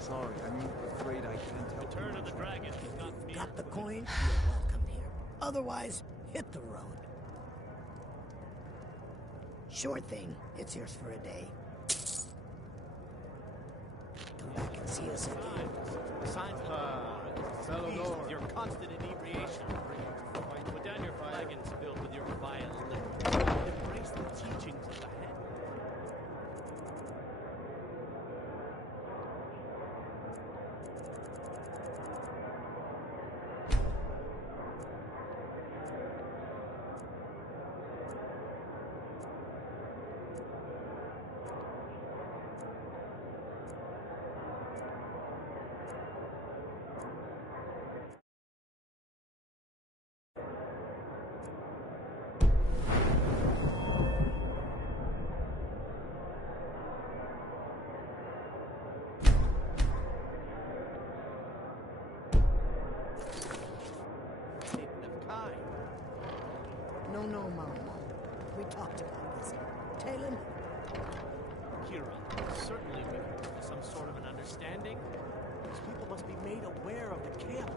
Sorry, I'm afraid I can't help you. Return of the Dragon. Got the coin? You're welcome here. Otherwise, hit the road. Sure thing. It's yours for a day. Come back and see us again. Signs fellow Lord. Your constant inebriation. Put down your flagons filled with your vile liquor. Embrace the teachings of the head. No, Mama. We talked about this. Talon? Kira, certainly we can come to some sort of an understanding. These people must be made aware of the camp.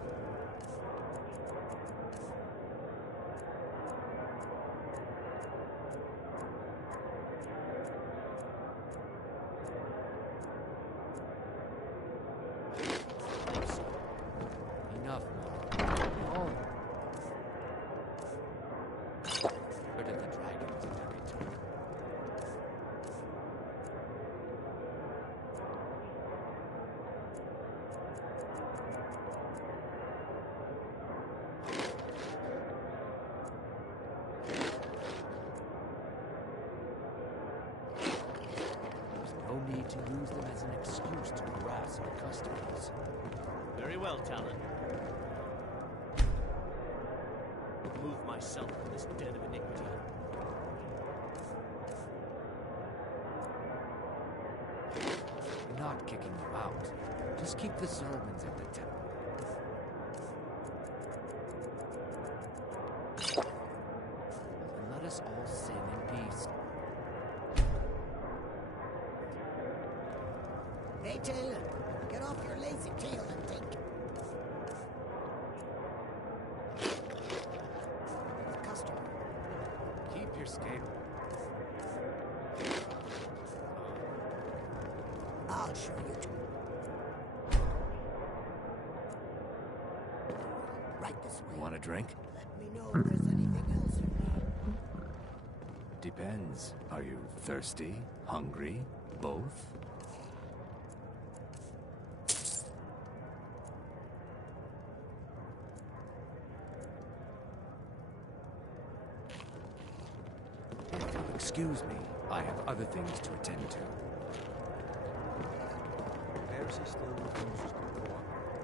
Enough, Mom. Oh. Rid of the dragons and everything. There's no need to use them as an excuse to harass our customers. Very well, Talon. Remove myself from this den of iniquity. Not kicking you out. Just keep the servants at the temple. And let us all sin in peace. Hey, Talon. Get off your lazy tail and take customer. Keep your scale. I'll show you two. Right this way. Want a drink? Let me know if there's anything else you need. Depends. Are you thirsty? Hungry? Both? If you'll excuse me, I have other things to attend to. Percy still refuses to cooperate.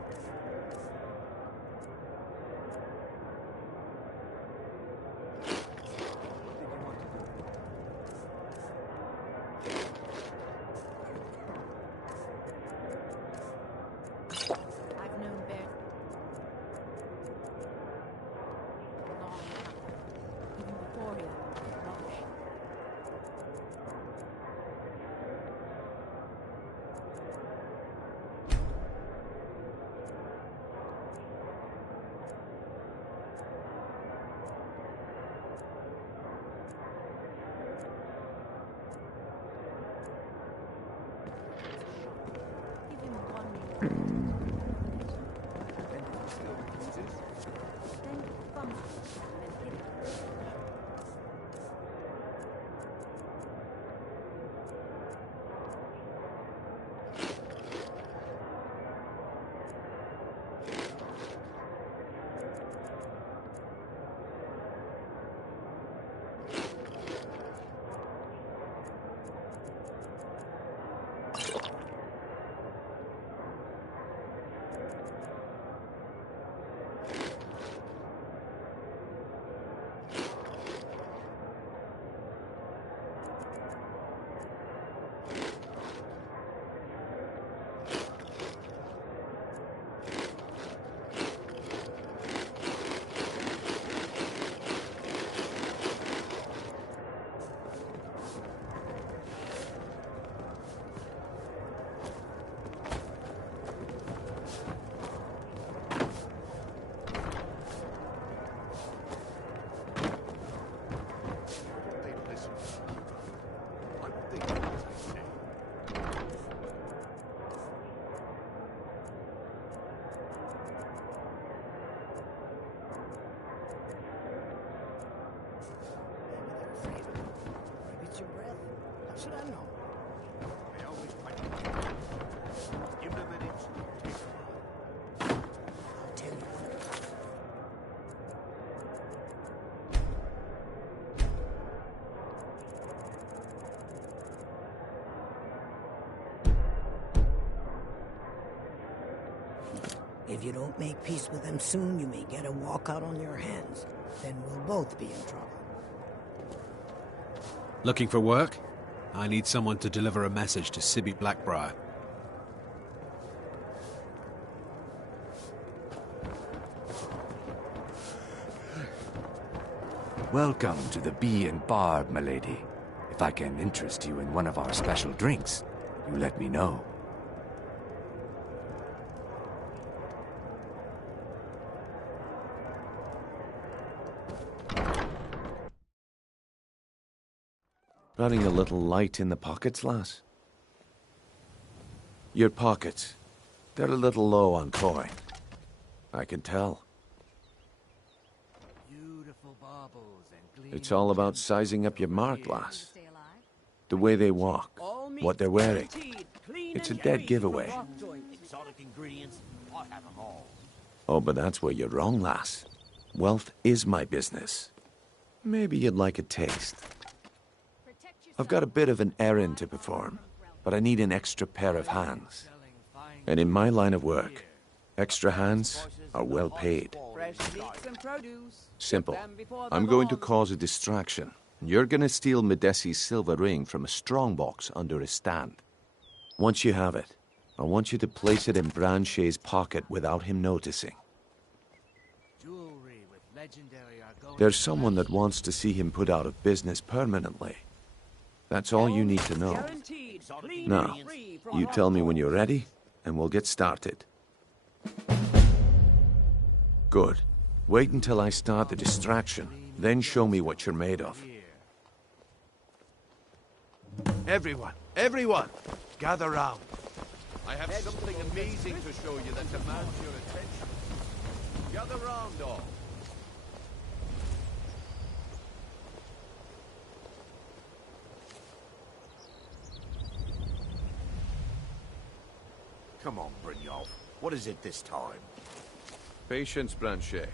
If you don't make peace with them soon, you may get a walkout on your hands. Then we'll both be in trouble. Looking for work? I need someone to deliver a message to Sibby Blackbriar. Welcome to the Bee and Barb, milady. If I can interest you in one of our special drinks, you let me know. Running a little light in the pockets, lass? Your pockets. They're a little low on coin. I can tell. Beautiful baubles and It's all about sizing up your mark, lass. The way they walk, what they're wearing. It's a dead giveaway. Exotic ingredients, I have them all. Oh, but that's where you're wrong, lass. Wealth is my business. Maybe you'd like a taste. I've got a bit of an errand to perform, but I need an extra pair of hands. And in my line of work, extra hands are well paid. Simple. I'm going to cause a distraction. You're going to steal Medesi's silver ring from a strongbox under a stand. Once you have it, I want you to place it in Branchet's pocket without him noticing. There's someone that wants to see him put out of business permanently. That's all you need to know. Now, you tell me when you're ready, and we'll get started. Good. Wait until I start the distraction, then show me what you're made of. Everyone, gather round. I have something amazing to show you that demands your attention. Gather round, all. Come on, Brynjolf. What is it this time? Patience, Branchet.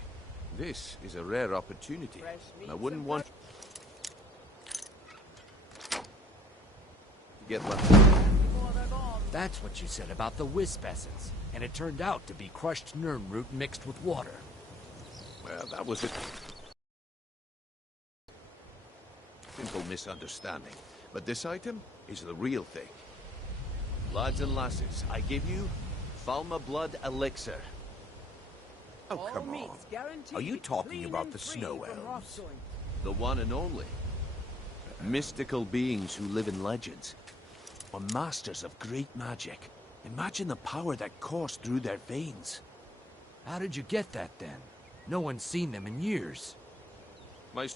This is a rare opportunity, and I wouldn't want to get left. That's what you said about the wisp essence, and it turned out to be crushed nirn root mixed with water. Well, that was a simple misunderstanding. But this item is the real thing. Lads and lasses, I give you Falma Blood Elixir. Oh, come on. Are you talking about the snow elves? The one and only. Mystical beings who live in legends. Are masters of great magic. Imagine the power that coursed through their veins. How did you get that, then? No one's seen them in years. My...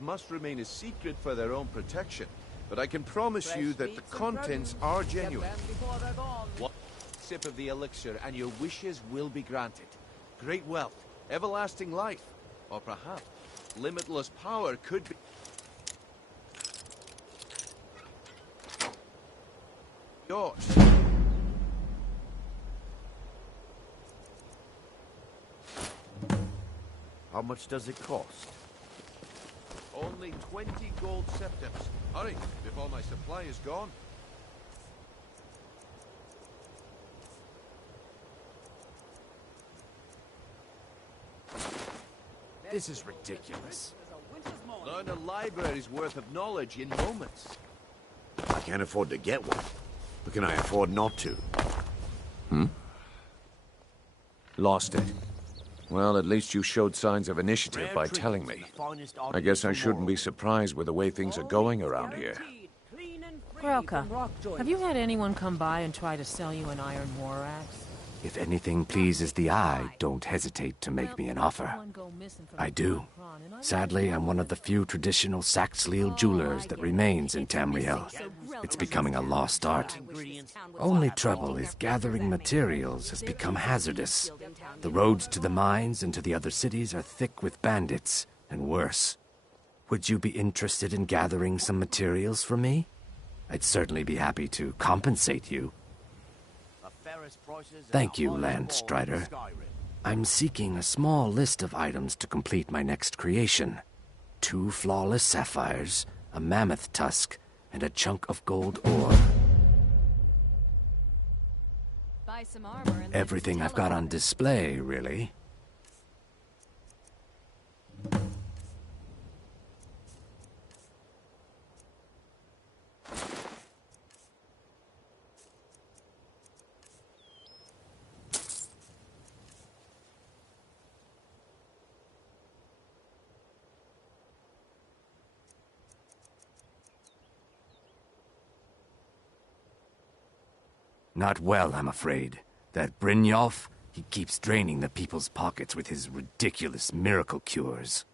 must remain a secret for their own protection, but I can promise you that the contents are genuine. One sip of the elixir and your wishes will be granted. Great wealth, everlasting life, or perhaps limitless power could be yours. How much does it cost? Only 20 gold septims. Hurry, before my supply is gone. This is ridiculous. Learn a library's worth of knowledge in moments. I can't afford to get one. But can I afford not to? Lost it. Well, at least you showed signs of initiative by telling me. I guess I shouldn't be surprised with the way things are going around here. Grelka, have you had anyone come by and try to sell you an iron war axe? If anything pleases the eye, don't hesitate to make me an offer. I do. Sadly, I'm one of the few traditional Saxleal jewelers that remains in Tamriel. It's becoming a lost art. Only trouble is gathering materials has become hazardous. The roads to the mines and to the other cities are thick with bandits, and worse. Would you be interested in gathering some materials for me? I'd certainly be happy to compensate you. Thank you, Landstrider. I'm seeking a small list of items to complete my next creation. 2 flawless sapphires, a mammoth tusk, and a chunk of gold ore. Buy some armor and Everything I've got on display, really. Not well, I'm afraid. That Brynjolf, he keeps draining the people's pockets with his ridiculous miracle cures.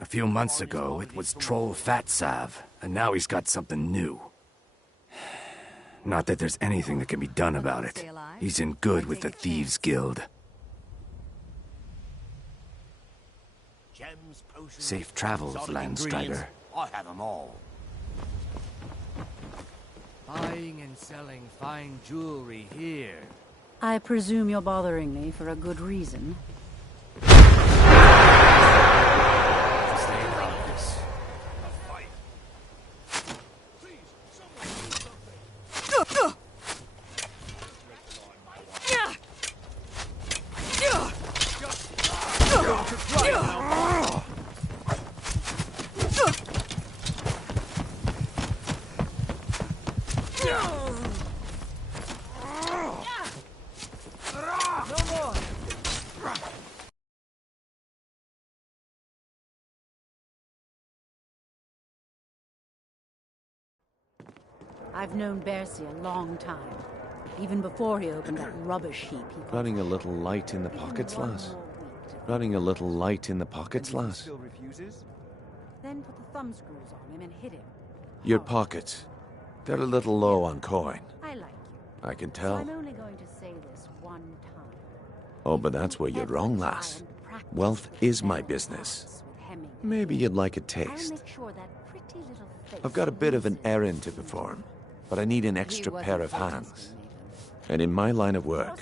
A few months ago, it was Troll Fat Salve, and now he's got something new. Not that there's anything that can be done about it. He's in good with the Thieves' Guild. Safe travels, Landstrider. I have them all. Buying and selling fine jewelry here. I presume you're bothering me for a good reason. Stay out of this. A fight. I've known Bercy a long time. Even before he opened that rubbish heap he called... Running a little light in the pockets, lass? Running a little light in the pockets, lass? Still refuses? Then put the thumbscrews on him and hit him. Your pockets. They're a little low on coin. I like you. I can So tell. I'm only going to say this one time. Oh, but that's where you're wrong, lass. Wealth is my business. Maybe you'd like a taste. I'll make sure that pretty little face I've got a bit of an errand to perform, but I need an extra pair of hands. And in my line of work,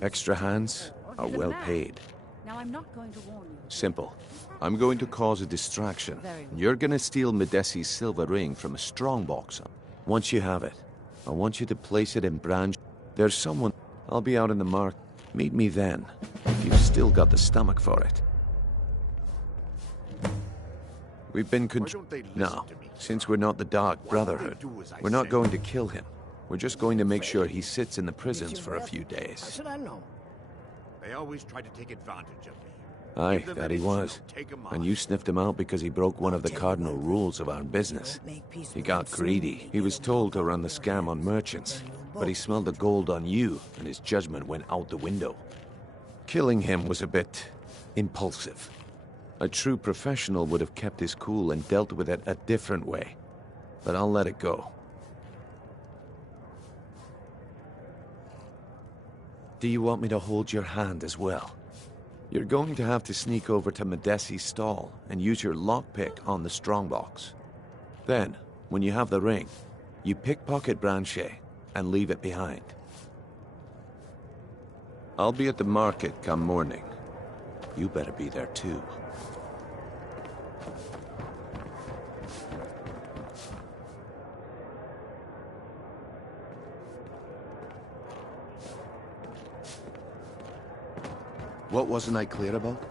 extra hands are well paid. Now I'm not going to warn you. Simple. I'm going to cause a distraction. You're gonna steal Medesi's silver ring from a strongbox. Once you have it, I want you to place it in Branch. There's someone... I'll be out in the market. Meet me then, if you've still got the stomach for it. We've been No, since we're not the Dark Brotherhood, we're not going to kill him. We're just going to make sure he sits in the prisons for a few days. How should I know? They always try to take advantage of me. Aye, that he was. And you sniffed him out because he broke one of the cardinal rules of our business. He got greedy. He was told to run the scam on merchants, but he smelled the gold on you, and his judgment went out the window. Killing him was a bit impulsive. A true professional would have kept his cool and dealt with it a different way. But I'll let it go. Do you want me to hold your hand as well? You're going to have to sneak over to Medesi's stall and use your lockpick on the strongbox. Then, when you have the ring, you pickpocket Branche and leave it behind. I'll be at the market come morning. You better be there too. What wasn't I clear about?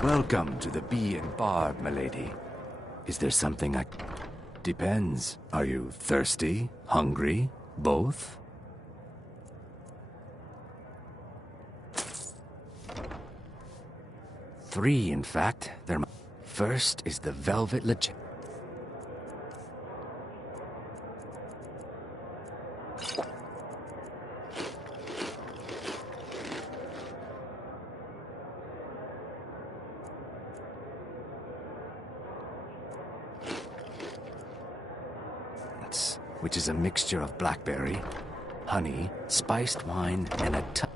Welcome to the Bee and Barb, milady. Is there something I... Depends. Are you thirsty? Hungry? Both? Three, in fact. First is the Velvet Legend. Which is a mixture of blackberry, honey, spiced wine, and a touch.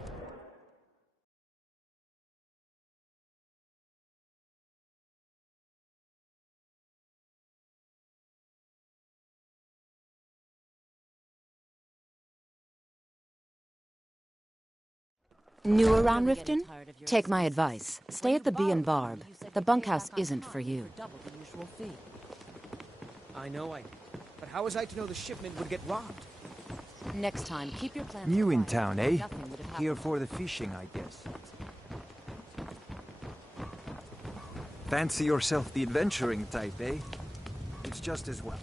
New around Riften? Take my advice. Stay at the Bee and Barb. The bunkhouse isn't for you. I know but how was I to know the shipment would get robbed? Next time, keep your plans. New in town, eh? Here for the fishing, I guess. Fancy yourself the adventuring type, eh? It's just as well.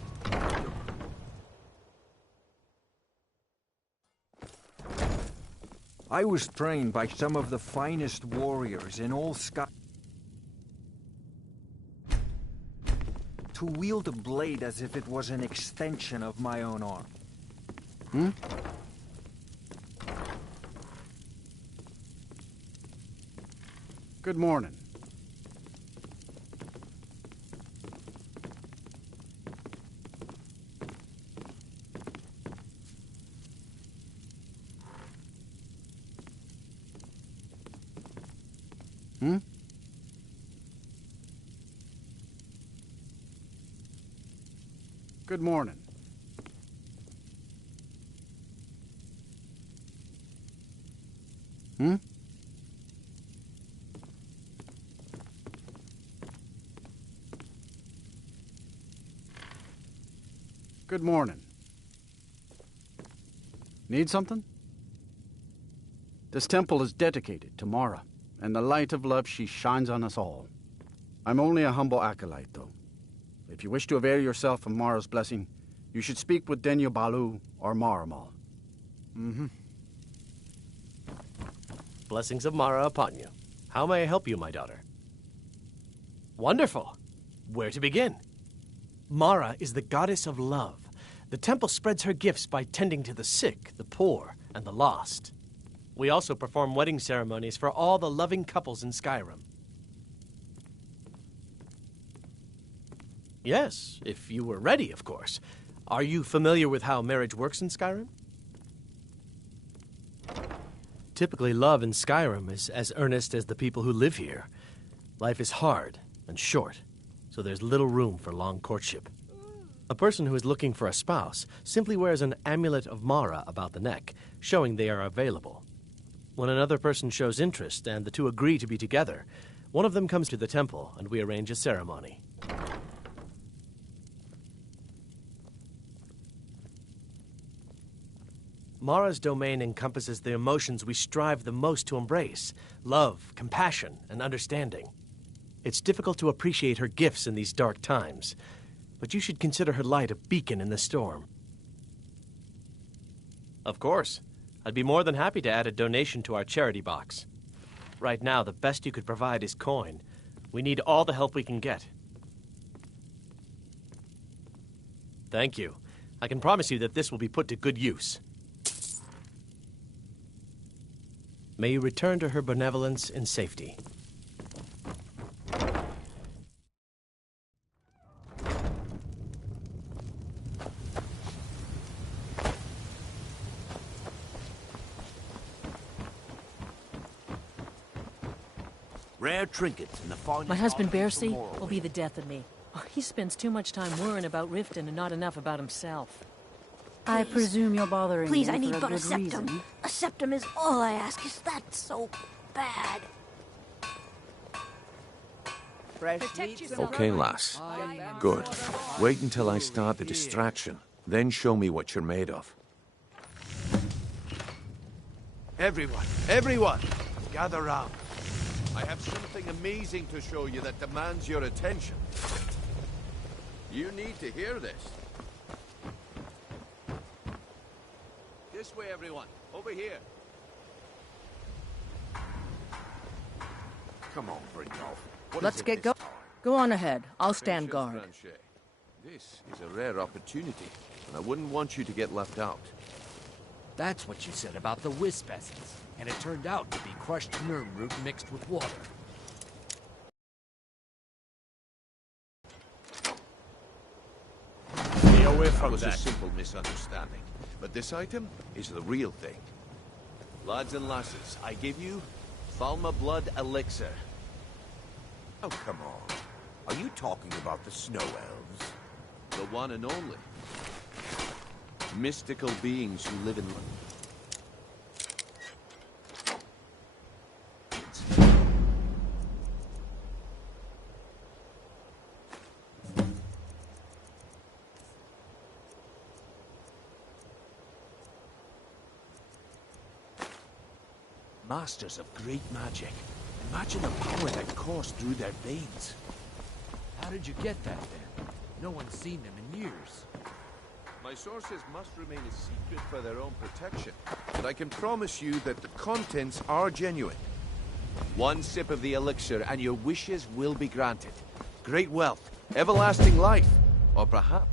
I was trained by some of the finest warriors in all Sky. To wield a blade as if it was an extension of my own arm. Good morning. Good morning. Good morning. Need something? This temple is dedicated to Mara, and the light of love she shines on us all. I'm only a humble acolyte, though. If you wish to avail yourself of Mara's blessing, you should speak with Denya Balu or Maramal. Blessings of Mara upon you. How may I help you, my daughter? Wonderful. Where to begin? Mara is the goddess of love. The temple spreads her gifts by tending to the sick, the poor, and the lost. We also perform wedding ceremonies for all the loving couples in Skyrim. Yes, if you were ready, of course. Are you familiar with how marriage works in Skyrim? Typically, love in Skyrim is as earnest as the people who live here. Life is hard and short, so there's little room for long courtship. A person who is looking for a spouse simply wears an amulet of Mara about the neck, showing they are available. When another person shows interest and the two agree to be together, one of them comes to the temple and we arrange a ceremony. Mara's domain encompasses the emotions we strive the most to embrace: love, compassion, and understanding. It's difficult to appreciate her gifts in these dark times, but you should consider her light a beacon in the storm. Of course. I'd be more than happy to add a donation to our charity box. Right now, the best you could provide is coin. We need all the help we can get. Thank you. I can promise you that this will be put to good use. May you return to her benevolence in safety. Rare trinkets and the finest. My husband Bercy will be the death of me. Oh, he spends too much time worrying about Riften and not enough about himself. I presume you're bothering Please, me I need for but a good septum. reason. A septum is all I ask. Is that so bad? Okay, lass. Good. Wait until I start the distraction. Then show me what you're made of. Everyone, gather round. I have something amazing to show you that demands your attention. You need to hear this. This way, everyone. Over here. Come on, Brynjolf. Let's get going. Go on ahead. I'll stand guard. Blanchet. This is a rare opportunity, and I wouldn't want you to get left out. That's what you said about the wisp essence, and it turned out to be crushed nerm root mixed with water. Stay away from that. That was a simple misunderstanding, but this item is the real thing. Lads and lasses, I give you Falma Blood Elixir. Oh, come on. Are you talking about the Snow Elves? The one and only. Mystical beings who live in... Masters of great magic. Imagine the power that coursed through their veins. How did you get that, then? No one's seen them in years. My sources must remain a secret for their own protection, but I can promise you that the contents are genuine. One sip of the elixir and your wishes will be granted. Great wealth, everlasting life, or perhaps...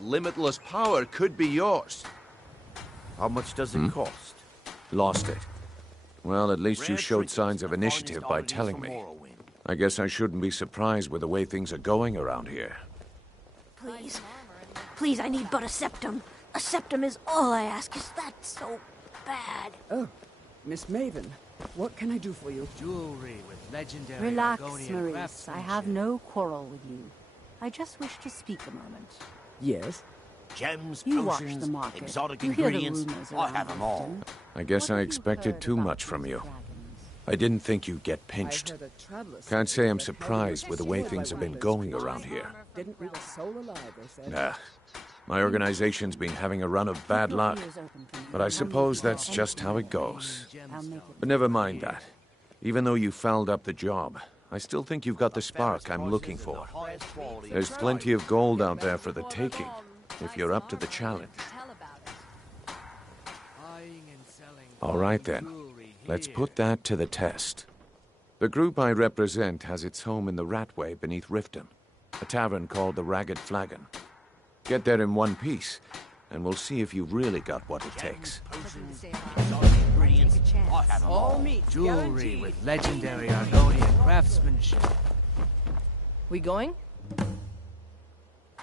limitless power could be yours. How much does it cost? Lost it. Well, at least you showed signs of initiative by telling me. I guess I shouldn't be surprised with the way things are going around here. Please. Please, I need but a septum. A septum is all I ask. Is that so bad? Oh, Miss Maven. What can I do for you? Jewelry with legendary Relax, Argonian Maurice. craftsmanship. I have no quarrel with you. I just wish to speak a moment. Yes? Gems, You watch potions, the market. exotic You hear the ingredients. rumors I around have them all. Riften. I guess I expected too much from you. I didn't think you'd get pinched. Can't say I'm surprised with the way things have been going around here. Didn't leave a soul alive, they said. Nah. My organization's been having a run of bad luck. But I suppose that's just how it goes. But never mind that. Even though you fouled up the job, I still think you've got the spark I'm looking for. There's plenty of gold out there for the taking, if you're up to the challenge. All right then, let's put that to the test. The group I represent has its home in the Ratway beneath Riften, a tavern called the Ragged Flagon. Get there in one piece, and we'll see if you've really got what it takes. All meat, jewelry with legendary Argonian craftsmanship. We going?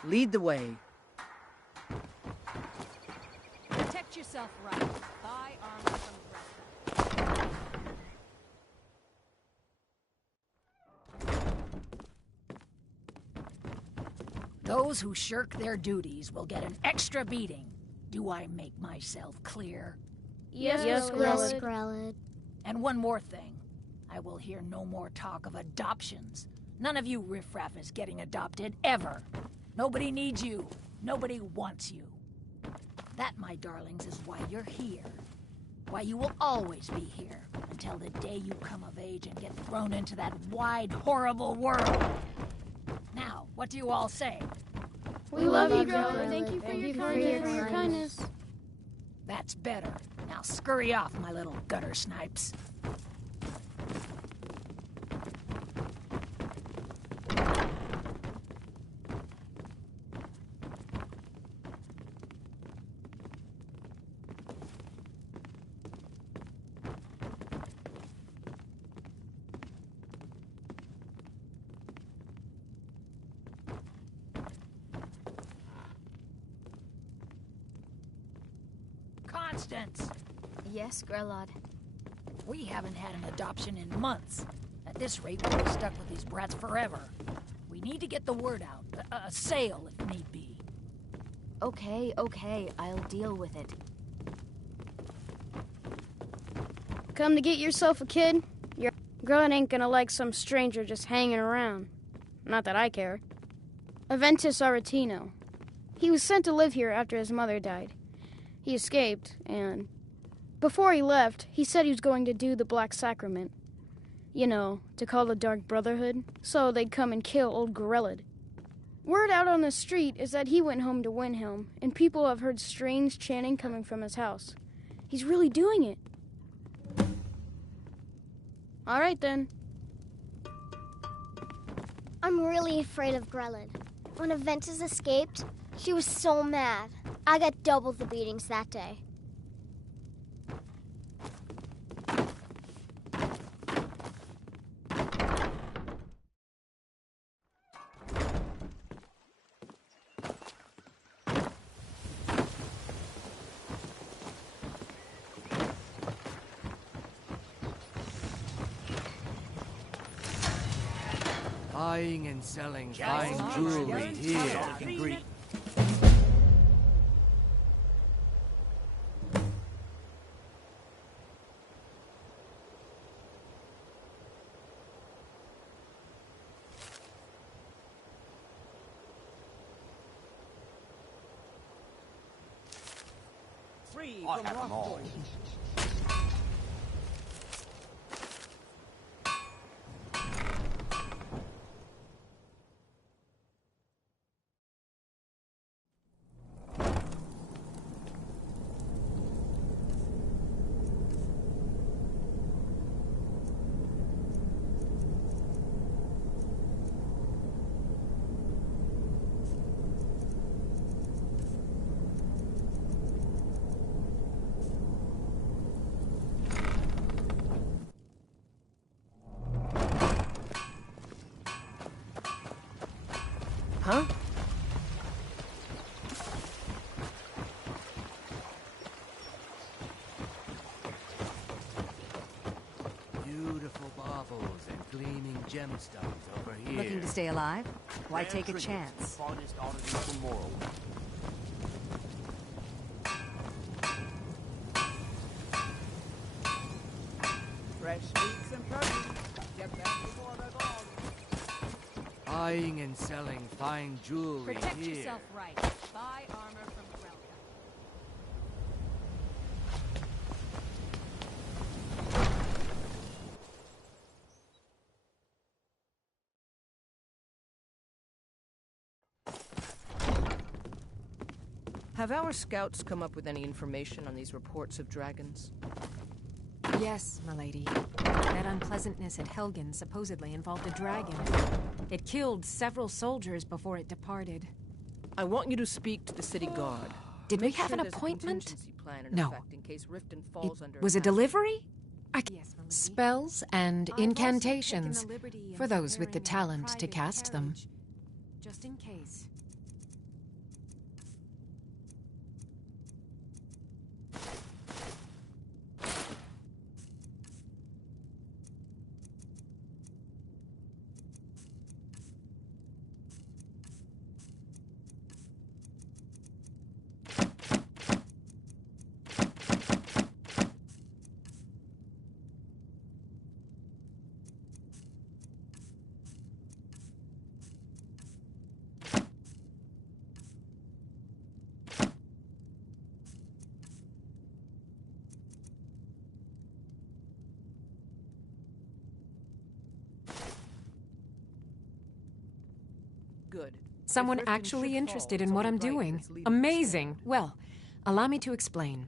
Lead the way. Protect yourself right. Buy armor from Greta. Those who shirk their duties will get an extra beating. Do I make myself clear? Yes, Grelid. And one more thing. I will hear no more talk of adoptions. None of you riffraff is getting adopted, ever. Nobody needs you. Nobody wants you. That, my darlings, is why you're here. Why you will always be here, until the day you come of age and get thrown into that wide, horrible world. Now, what do you all say? We love you, Grelid. Thank you for your kindness. That's better. Now scurry off, my little gutter snipes. Constance! Yes, Grelod. We haven't had an adoption in months. At this rate, we'll be stuck with these brats forever. We need to get the word out. A sale, if need be. Okay, I'll deal with it. Come to get yourself a kid? Your Grelod ain't gonna like some stranger just hanging around. Not that I care. Aventus Aretino. He was sent to live here after his mother died. He escaped, and before he left, he said he was going to do the Black Sacrament. You know, to call the Dark Brotherhood, so they'd come and kill old Grelod. Word out on the street is that he went home to Windhelm, and people have heard strange chanting coming from his house. He's really doing it. All right, then. I'm really afraid of Grelod. When Aventus escaped, she was so mad. I got double the beatings that day. Buying and selling fine jewelry here. Free I from have them all. Huh? Beautiful baubles and gleaming gemstones over here. Looking to stay alive? Why take a chance? Finest oddities from Morrow. Fresh meats and produce. Get them before they're gone. Buying and selling fine jewelry Protect here. yourself right. Buy armor from Grelka. Have our scouts come up with any information on these reports of dragons? Yes, milady. That unpleasantness at Helgen supposedly involved a dragon. It killed several soldiers before it departed. I want you to speak to the city guard. Did we Make have sure an there's a appointment? contingency plan in No. effect in case Riften falls under Was a attack. delivery? Spells and incantations for those with the talent to cast them. Just in case. Good. Someone If Riften actually should interested fall, in it's what only I'm right that doing. its leader Amazing. Well, allow me to explain.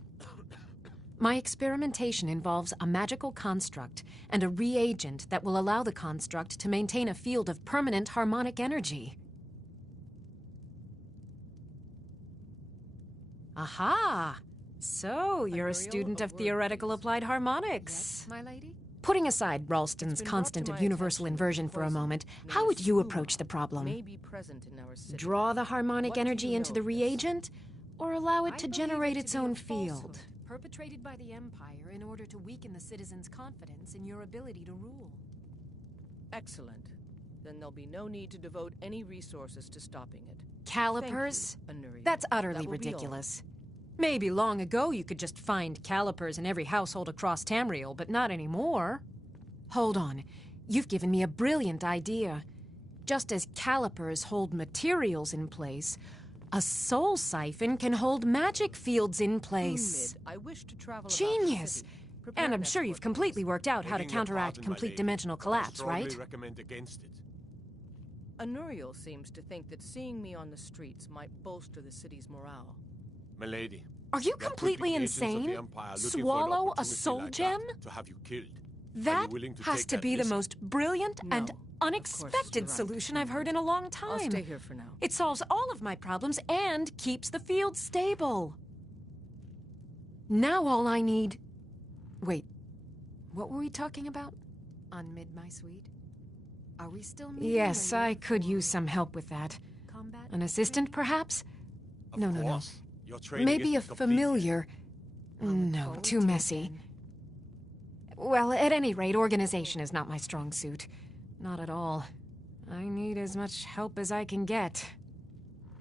My experimentation involves a magical construct and a reagent that will allow the construct to maintain a field of permanent harmonic energy. Aha! So, you're a student of theoretical applied harmonics. Yes, my lady? Putting aside Ralston's constant of universal inversion for a moment, how would you approach the problem? may be present in our city. Draw the harmonic What do energy you into know the of this? reagent, or allow it I to believe generate it its to be a own falsehood. field? Perpetrated by the Empire in order to weaken the citizens' confidence in your ability to rule. Excellent. Then there'll be no need to devote any resources to stopping it. Calipers? Thank you, Anuria. That's That utterly will be all. ridiculous. Maybe long ago you could just find calipers in every household across Tamriel, but not anymore. Hold on. You've given me a brilliant idea. Just as calipers hold materials in place, a soul siphon can hold magic fields in place. I wish to travel about the Genius! city. Prepare And I'm an sure you've completely worked out how to Begging your counteract pardon, my complete lady, dimensional but I collapse, strongly right? recommend against it. Anuriel seems to think that seeing me on the streets might bolster the city's morale. Milady. Are you there could be completely agents of the insane? Empire looking for an Swallow a opportunity soul like gem? that to have you killed. That willing to has take to that be the risk? most brilliant and unexpected solution I've heard in a long time. I'll stay here for now. It solves all of my problems and keeps the field stable. Now all I need... Wait, what were we talking about? Unmid, my sweet. Are we still meeting? Yes, I could use some help with that. An assistant, perhaps? No. Your training Maybe a isn't complete. familiar. No, too messy. Well, at any rate, organization is not my strong suit. Not at all. I need as much help as I can get.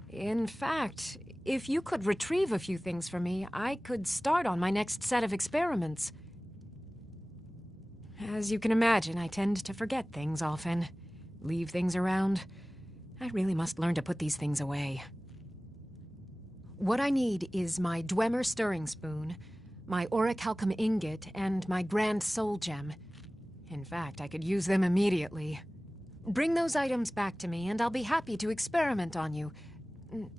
In fact, if you could retrieve a few things for me, I could start on my next set of experiments. As you can imagine, I tend to forget things often. Leave things around. I really must learn to put these things away. What I need is my Dwemer stirring spoon, my orichalcum ingot, and my Grand Soul Gem. In fact, I could use them immediately. Bring those items back to me, and I'll be happy to experiment on you.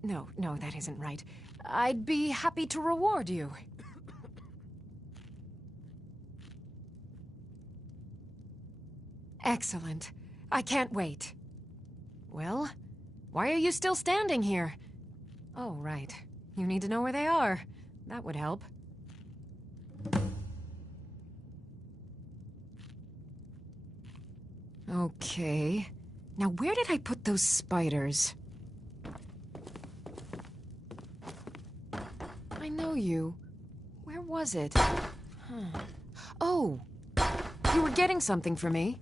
No, that isn't right. I'd be happy to reward you. Excellent. I can't wait. Well, why are you still standing here? Oh, right. You need to know where they are. That would help. Okay. Now, where did I put those spiders? I know you. Where was it? Huh. Oh! You were getting something for me.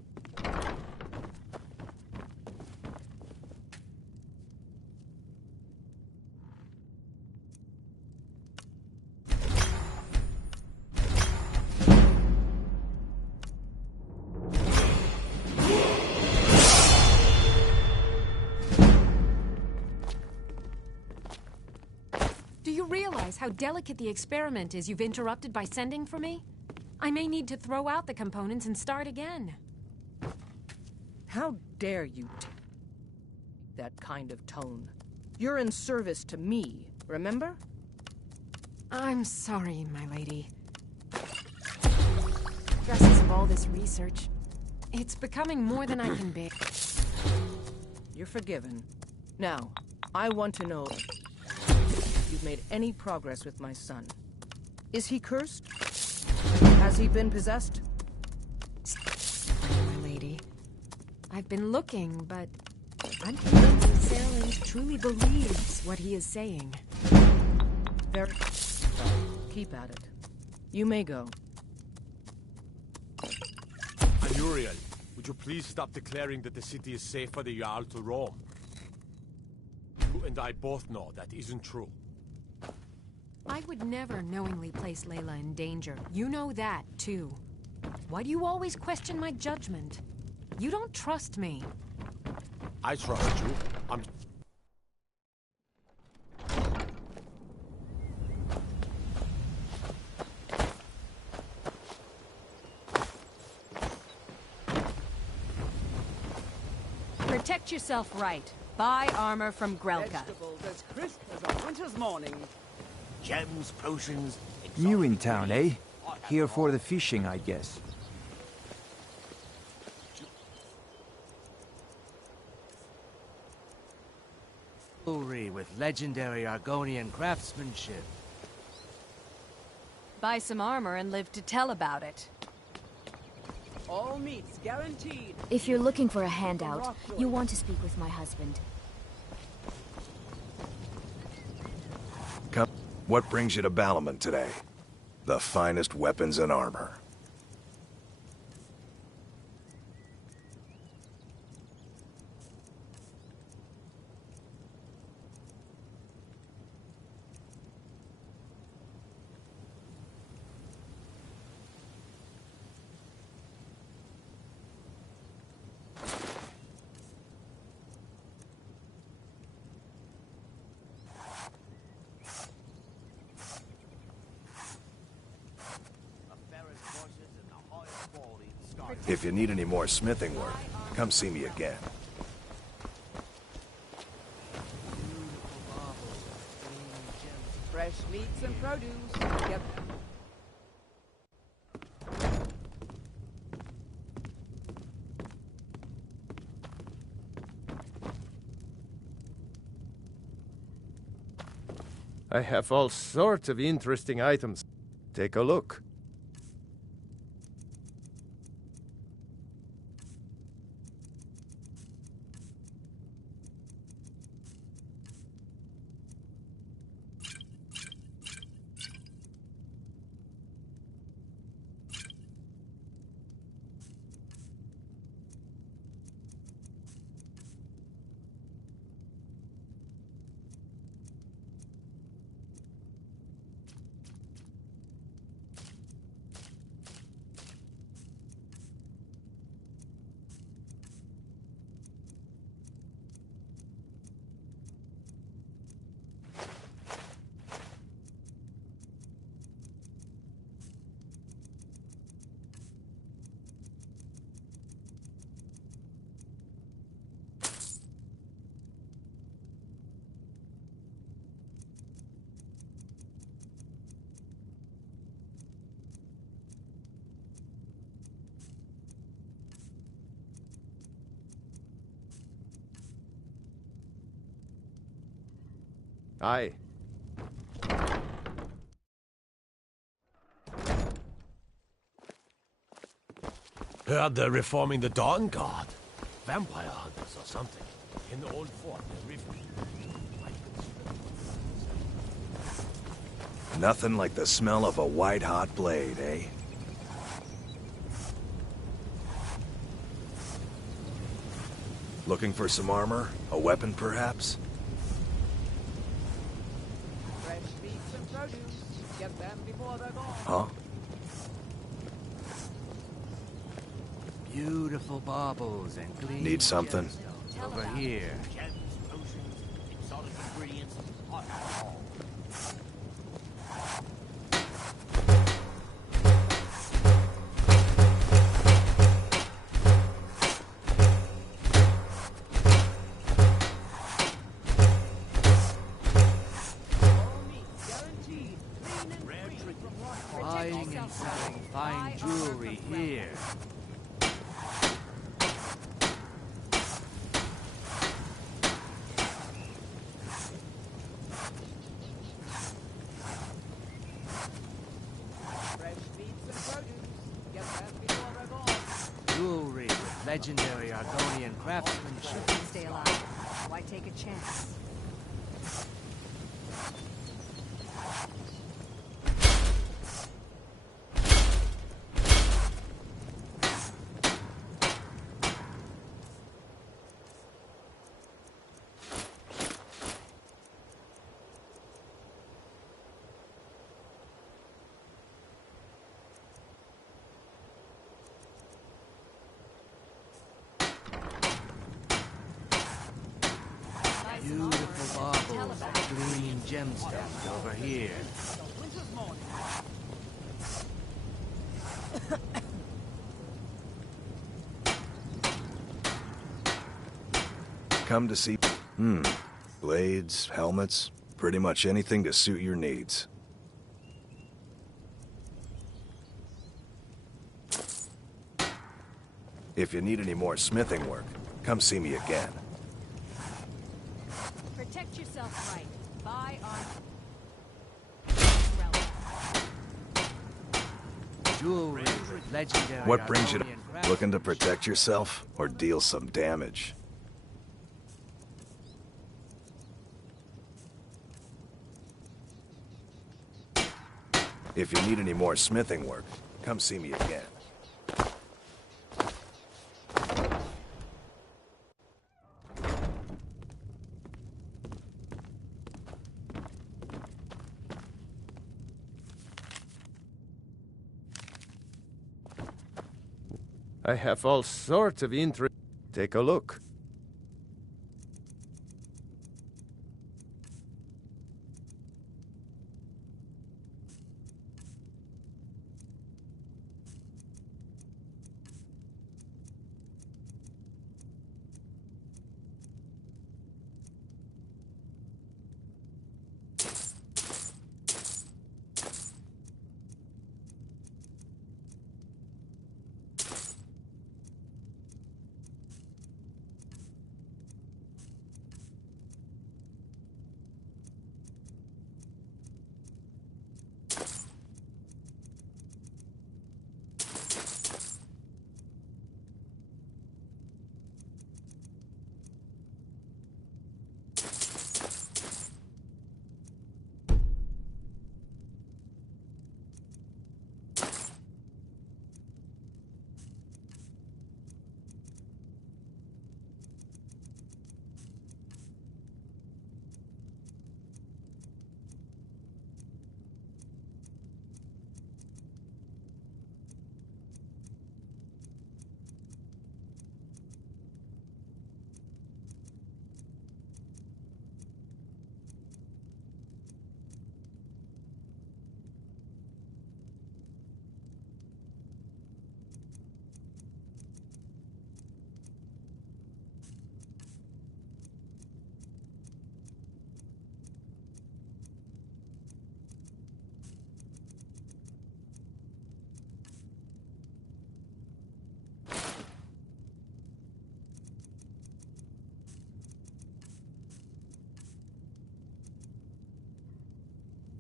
Do you realize how delicate the experiment is you've interrupted by sending for me? I may need to throw out the components and start again. How dare you take that kind of tone? You're in service to me, remember? I'm sorry, my lady. Stresses of all this research. It's becoming more than I can bear. You're forgiven. Now, I want to know if you've made any progress with my son. Is he cursed? Has he been possessed? My lady. I've been looking, but I'm convinced Sarah truly believes what he is saying. Very... Keep at it. You may go. Anuriel, would you please stop declaring that the city is safe for the Jarl to roam? You and I both know that isn't true. I would never knowingly place Layla in danger. You know that, too. Why do you always question my judgment? You don't trust me. I trust you. Protect yourself right. Buy armor from Grelka. Vegetables as crisp as a winter's morning. Gems, potions... New in town, eh? Here for the fishing, I guess. Jewelry with legendary Argonian craftsmanship. Buy some armor and live to tell about it. All meats guaranteed. If you're looking for a handout, you want to speak with my husband. Come. What brings you to Balamon today? The finest weapons and armor. If you need any more smithing work, come see me again. Fresh meats and produce. Get I have all sorts of interesting items. Take a look. Aye. Heard they're reforming the Dawn Guard. Vampire hunters or something. In the old fort near Rift. Nothing like the smell of a white-hot blade, eh? Looking for some armor? A weapon, perhaps? Fresh meats and produce. Get them before they're gone. Huh? Beautiful baubles and clean Need something? gemstones over here. Gems, potions, exotic ingredients, hot alcohol. Buying and selling fine jewelry here. Fresh meats and produce. Get them before they're gone. Jewelry with legendary Argonian craftsmanship. Stay alive. Why take a chance? Beautiful baubles and gleaming gemstones over here. Come to see... Blades, helmets, pretty much anything to suit your needs. If you need any more smithing work, come see me again. Protect yourself right. Buy Jewelry with legendary What brings you to... Argonian craftsmanship. Looking to protect yourself or deal some damage? If you need any more smithing work, come see me again. I have all sorts of interest. Take a look.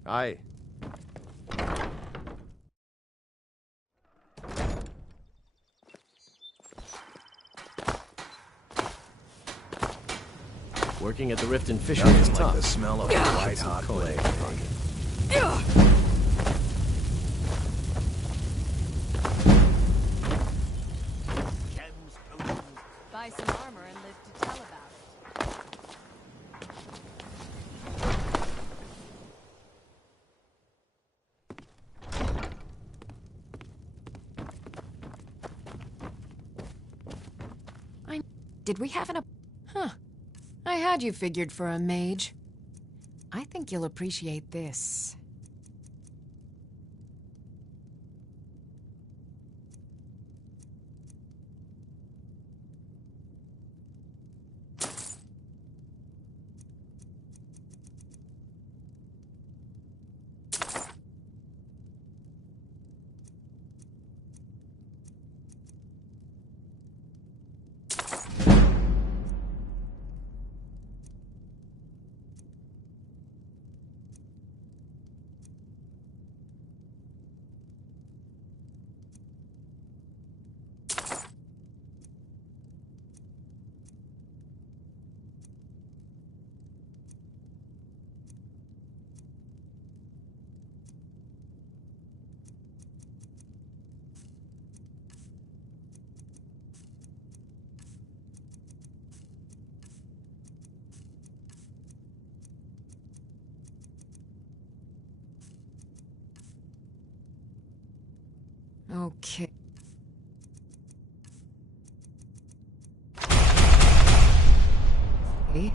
Aye. Working at the Rift and Fishery is tough. Like the smell of a white-hot blade. Buy some armor and live to tell about it. Did we have Huh. I had you figured for a mage. I think you'll appreciate this. Okay. Okay.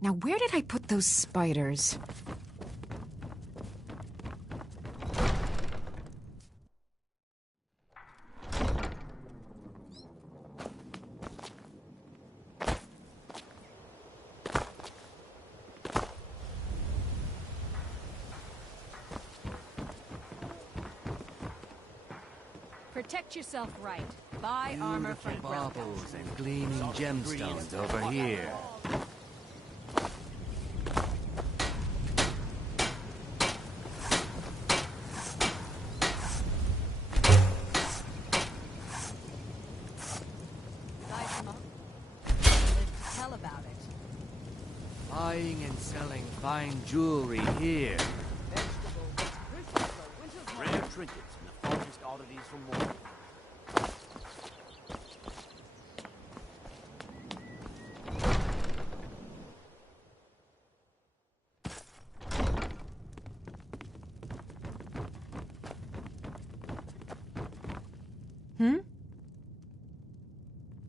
Now, where did I put those spiders? Protect yourself right. Buy armor from baubles and gleaming gemstones over here. Buy some armor and live to tell about it. Buying and selling fine jewelry here. Rare trinkets and the finest oddities from Morgan.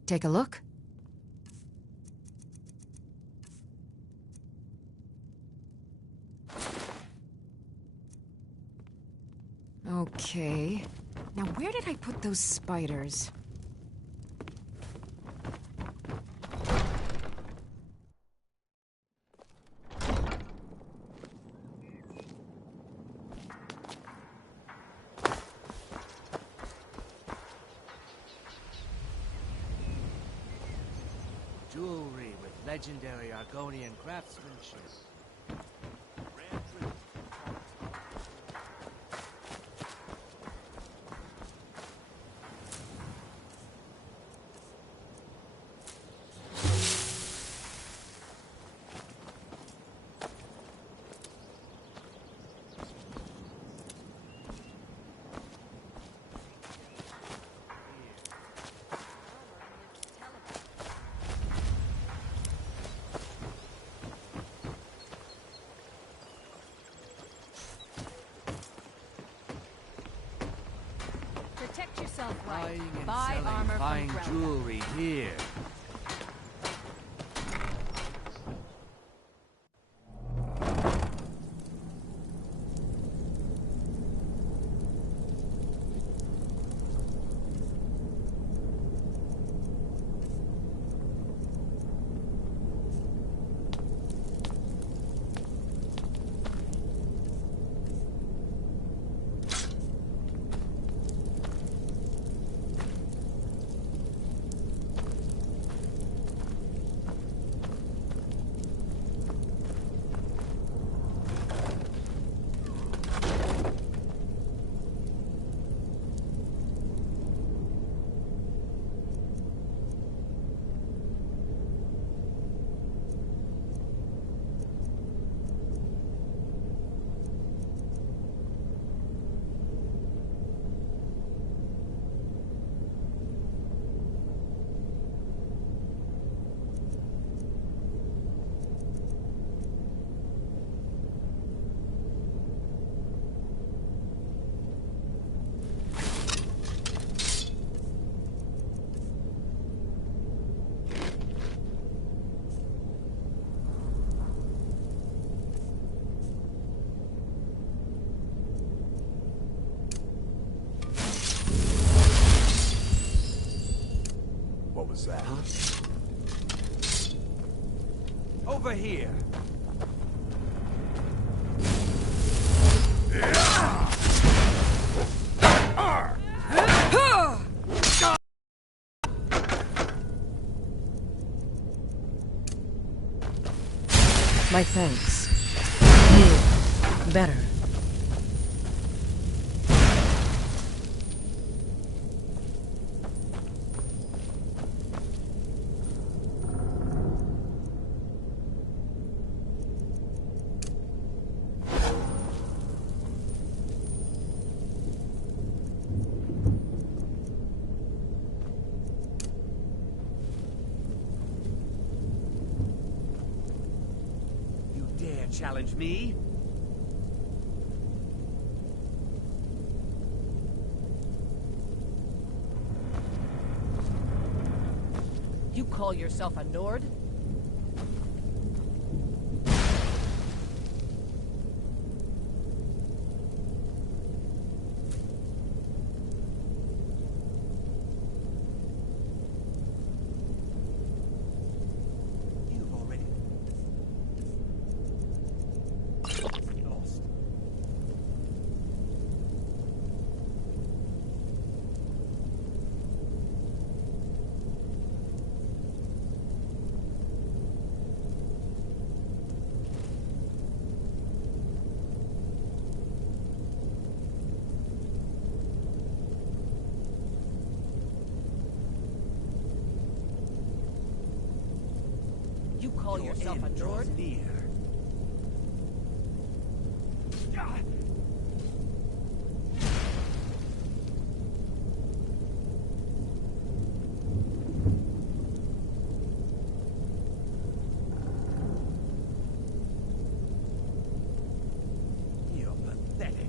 Take a look. Okay. Now, where did I put those spiders? Jewelry with legendary Argonian craftsmanship. yourself right. Buying and Buy selling armor fine from Greta. jewelry here. What was that? Over here. My thanks. Here. Better. Challenge me? You call yourself a Nord? You call yourself a Nord? You're pathetic.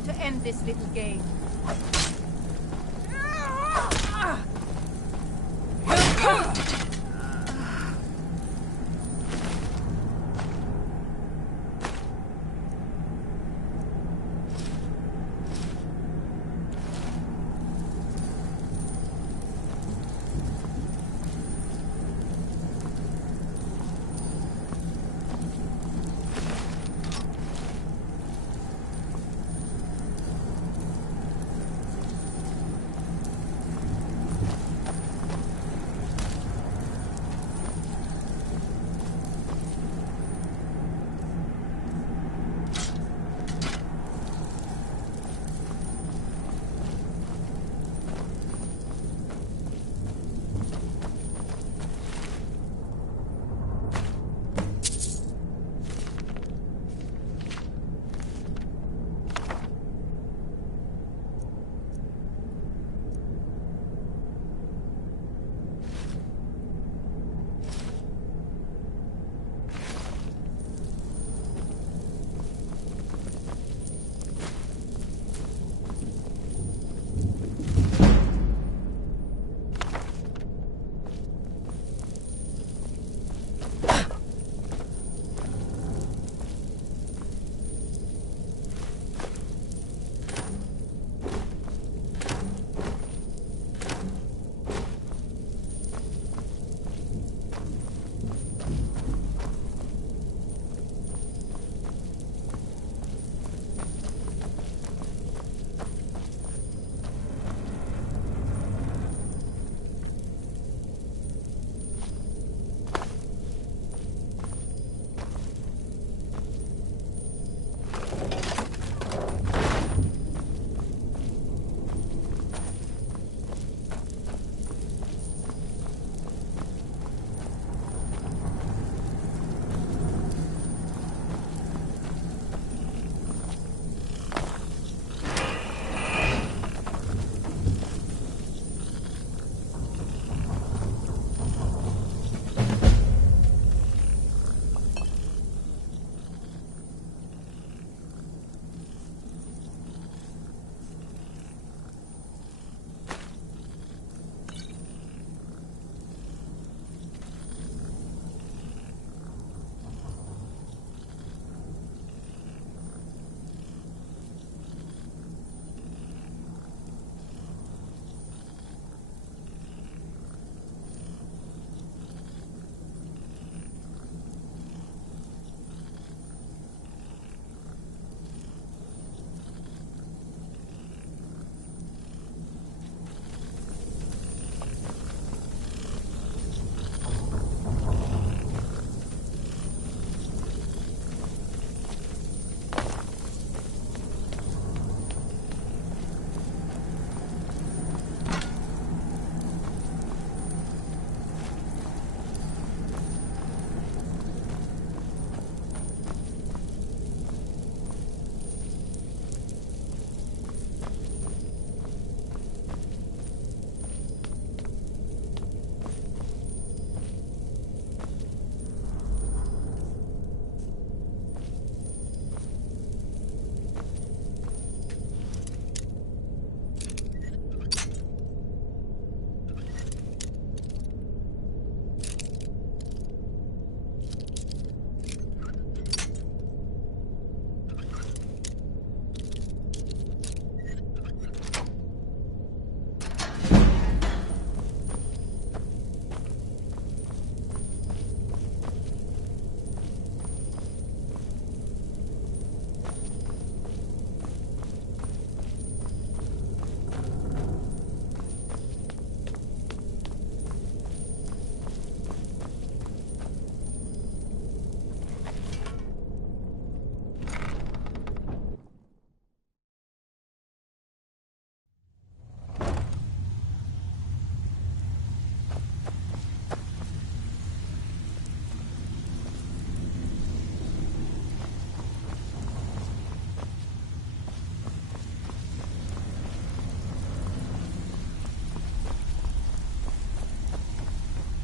time to end this little game.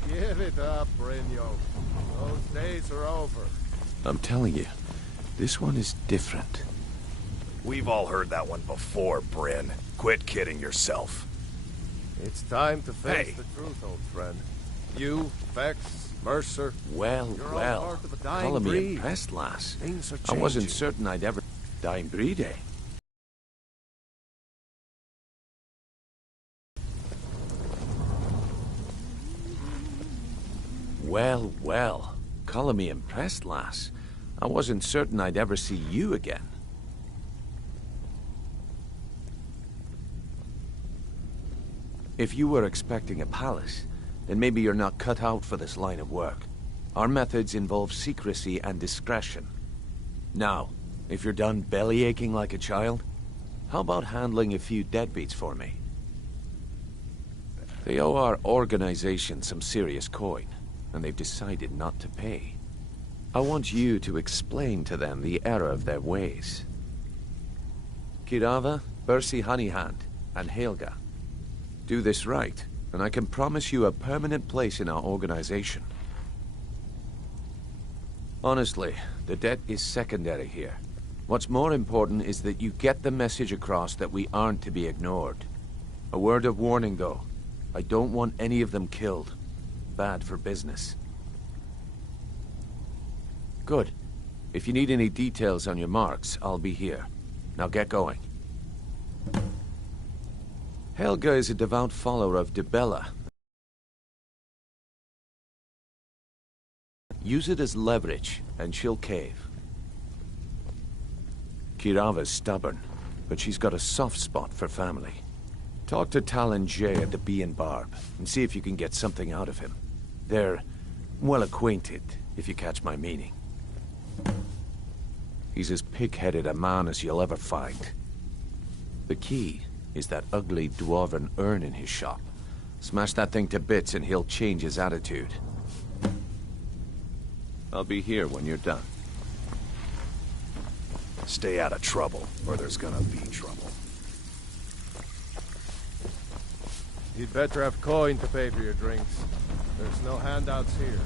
Give it up, Brynjo. Those days are over. I'm telling you, this one is different. We've all heard that one before, Bryn. Quit kidding yourself. It's time to face Hey. the truth, old friend. You, Vex, Mercer... Well, you're all well. part of a dying Color me breed. impressed, lass. Things are I wasn't changing. certain I'd ever... Dying breed, eh? Well, well. Color me impressed, lass. I wasn't certain I'd ever see you again. If you were expecting a palace, then maybe you're not cut out for this line of work. Our methods involve secrecy and discretion. Now, if you're done bellyaching like a child, how about handling a few deadbeats for me? They owe our organization some serious coin, and they've decided not to pay. I want you to explain to them the error of their ways. Kirava, Bersi Honeyhand, and Helga. Do this right, and I can promise you a permanent place in our organization. Honestly, the debt is secondary here. What's more important is that you get the message across that we aren't to be ignored. A word of warning, though. I don't want any of them killed. Bad for business. Good. If you need any details on your marks, I'll be here. Now get going. Helga is a devout follower of Dibella. Use it as leverage, and she'll cave. Kirava's stubborn, but she's got a soft spot for family. Talk to Talon Jay at the Bee and Barb, and see if you can get something out of him. They're well acquainted, if you catch my meaning. He's as pig-headed a man as you'll ever find. The key is that ugly dwarven urn in his shop. Smash that thing to bits and he'll change his attitude. I'll be here when you're done. Stay out of trouble, or there's gonna be trouble. You'd better have coin to pay for your drinks. There's no handouts here.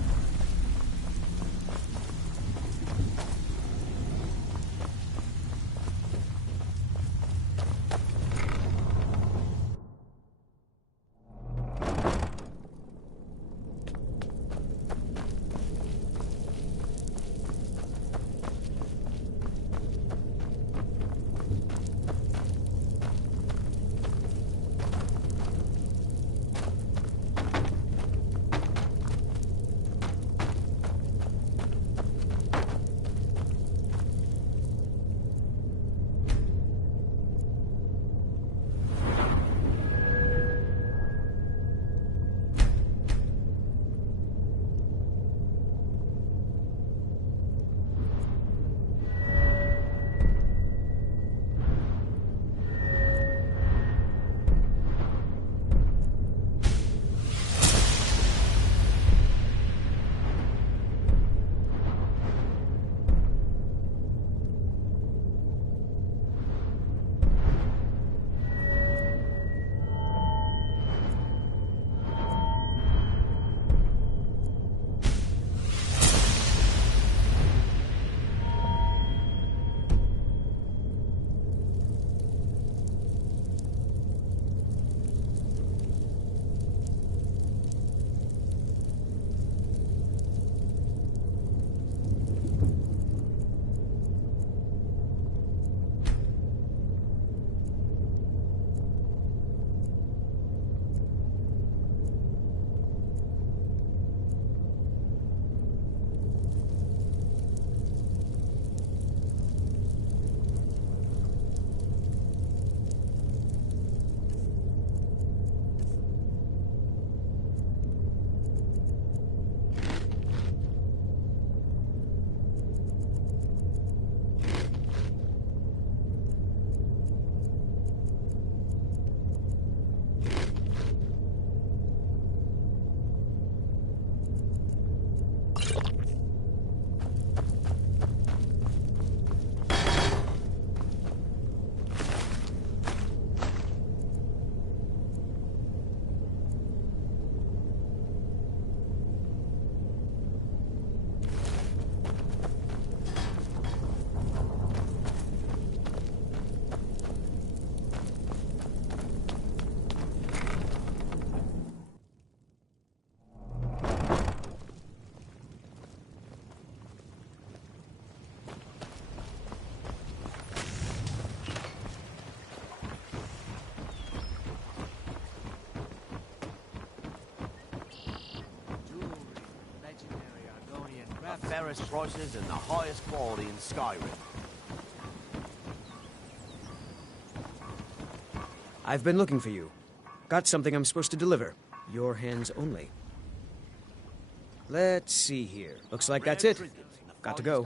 fairest prices and the highest quality in Skyrim. I've been looking for you. Got something I'm supposed to deliver. Your hands only. Let's see here. Looks like that's it. Got to go.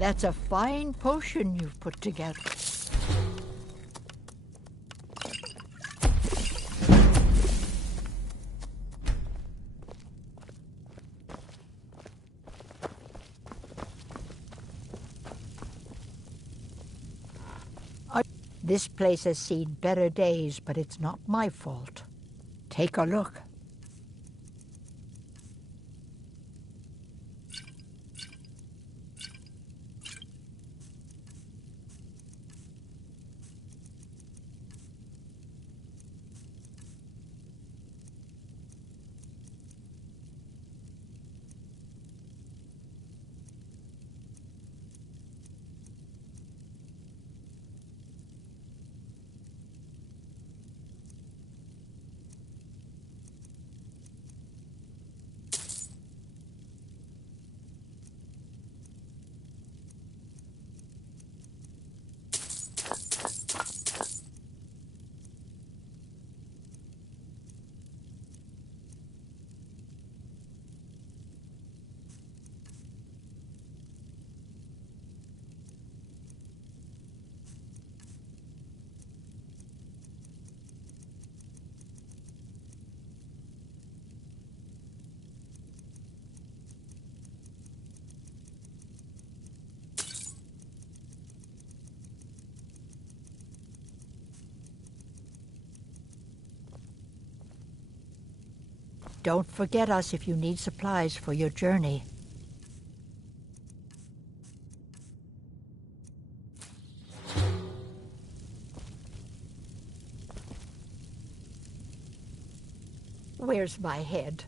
That's a fine potion you've put together. This place has seen better days, but it's not my fault. Take a look. Don't forget us if you need supplies for your journey. Where's my head?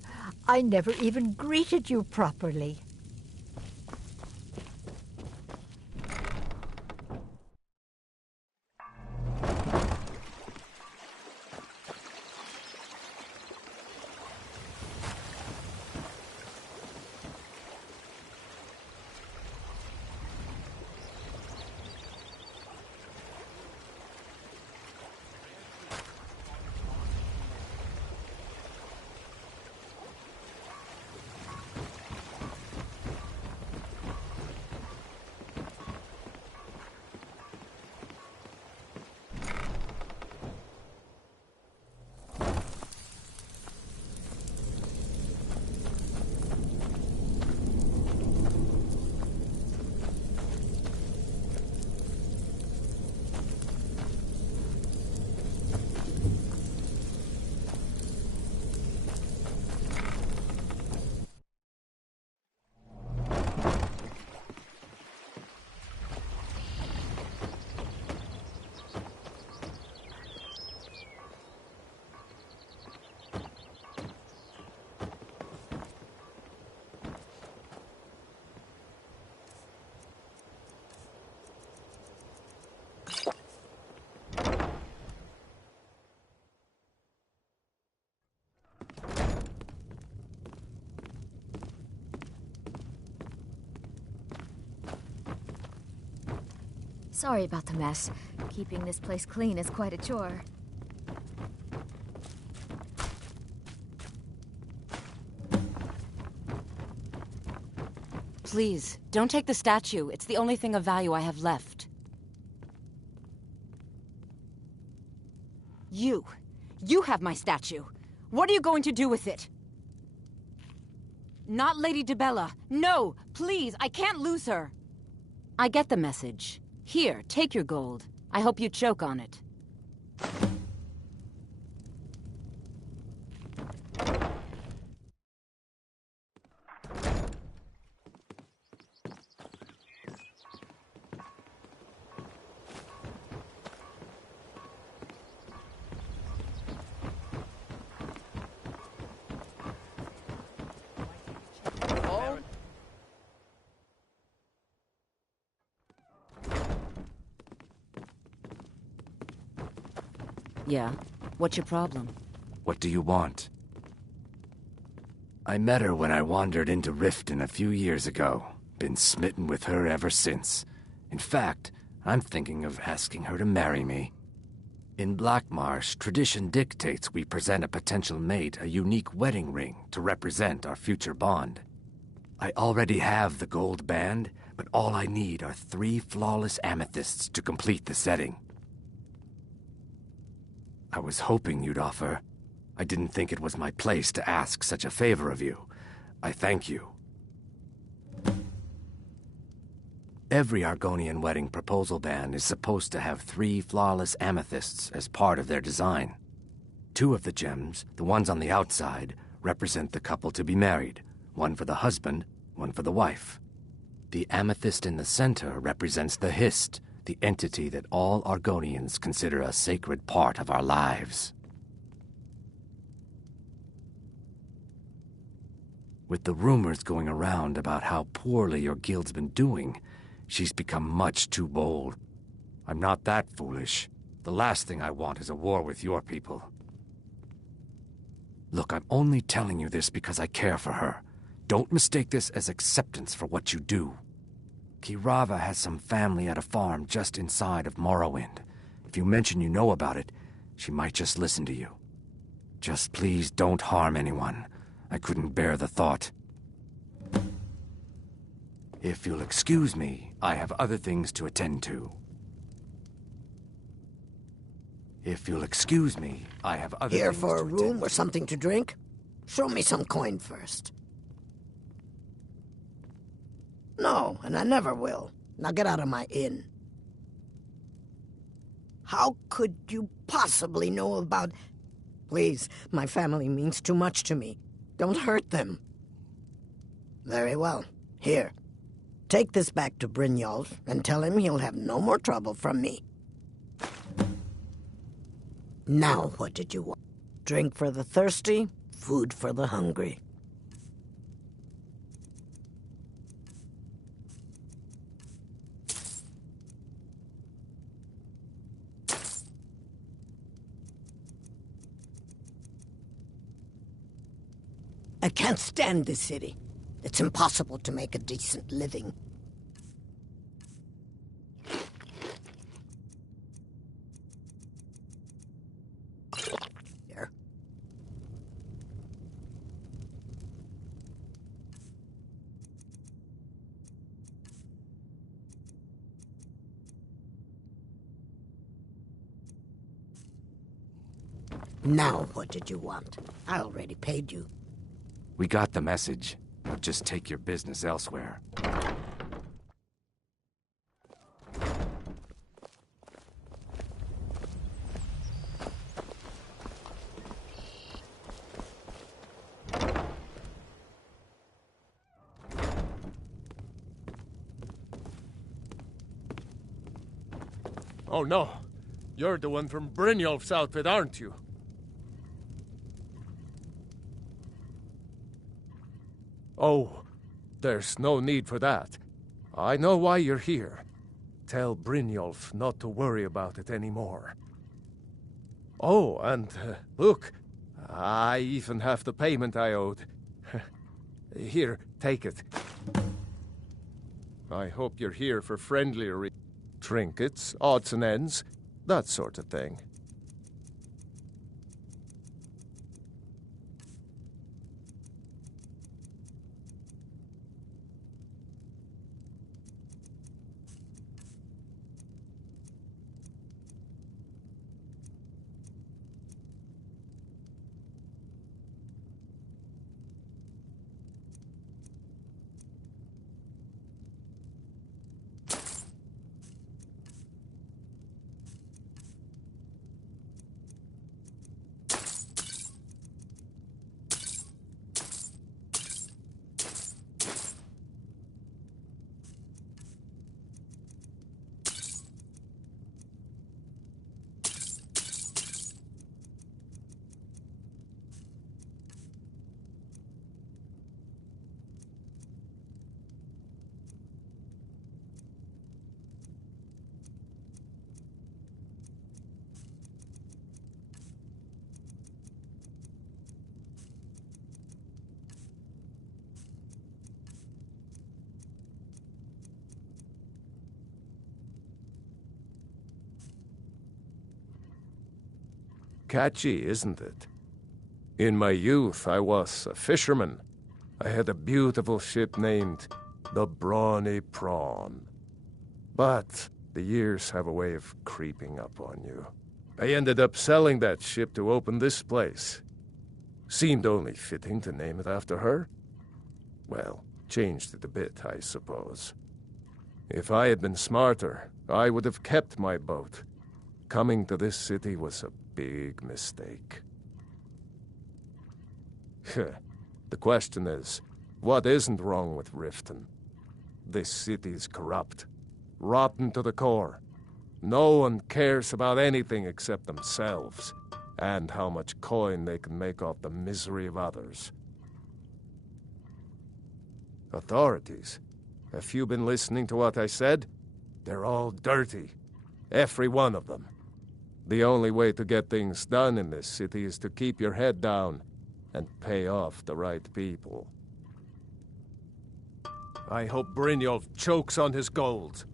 I never even greeted you properly. Sorry about the mess. Keeping this place clean is quite a chore. Please, don't take the statue. It's the only thing of value I have left. You have my statue. What are you going to do with it? Not Lady DeBella. No, please, I can't lose her. I get the message. Here, take your gold. I hope you choke on it. Yeah? What's your problem? What do you want? I met her when I wandered into Riften a few years ago. Been smitten with her ever since. In fact, I'm thinking of asking her to marry me. In Blackmarsh, tradition dictates we present a potential mate a unique wedding ring to represent our future bond. I already have the gold band, but all I need are 3 flawless amethysts to complete the setting. I was hoping you'd offer. I didn't think it was my place to ask such a favor of you. I thank you. Every Argonian wedding proposal band is supposed to have 3 flawless amethysts as part of their design. 2 of the gems, the ones on the outside, represent the couple to be married. 1 for the husband, 1 for the wife. The amethyst in the center represents the Hist, the entity that all Argonians consider a sacred part of our lives. With the rumors going around about how poorly your guild's been doing, she's become much too bold. I'm not that foolish. The last thing I want is a war with your people. Look, I'm only telling you this because I care for her. Don't mistake this as acceptance for what you do. Kirava has some family at a farm just inside of Morrowind. If you mention you know about it, she might just listen to you. Just please don't harm anyone. I couldn't bear the thought. If you'll excuse me, I have other things to attend to. If you'll excuse me, I have other Here things for to a room or something to drink? Show me some coin first. No, and I never will. Now get out of my inn. How could you possibly know about... Please, my family means too much to me. Don't hurt them. Very well. Here. Take this back to Brynjolf and tell him he'll have no more trouble from me. Now, what did you want? Drink for the thirsty, food for the hungry. I can't stand this city. It's impossible to make a decent living. Here. Now, what did you want? I already paid you. We got the message. Now just take your business elsewhere. Oh no. You're the one from Brynjolf's outfit, aren't you? Oh, there's no need for that. I know why you're here. Tell Brynjolf not to worry about it anymore. Oh, and look, I even have the payment I owed. Here, take it. I hope you're here for friendlier reasons. trinkets, odds and ends, that sort of thing. Catchy, isn't it? In my youth, I was a fisherman. I had a beautiful ship named the Brawny Prawn. But the years have a way of creeping up on you. I ended up selling that ship to open this place. Seemed only fitting to name it after her. Well, changed it a bit, I suppose. If I had been smarter, I would have kept my boat. Coming to this city was a big mistake. The question is, what isn't wrong with Riften? This city's corrupt, rotten to the core. No one cares about anything except themselves, and how much coin they can make off the misery of others. Authorities, have you been listening to what I said? They're all dirty, every one of them. The only way to get things done in this city is to keep your head down and pay off the right people. I hope Brynjolf chokes on his gold.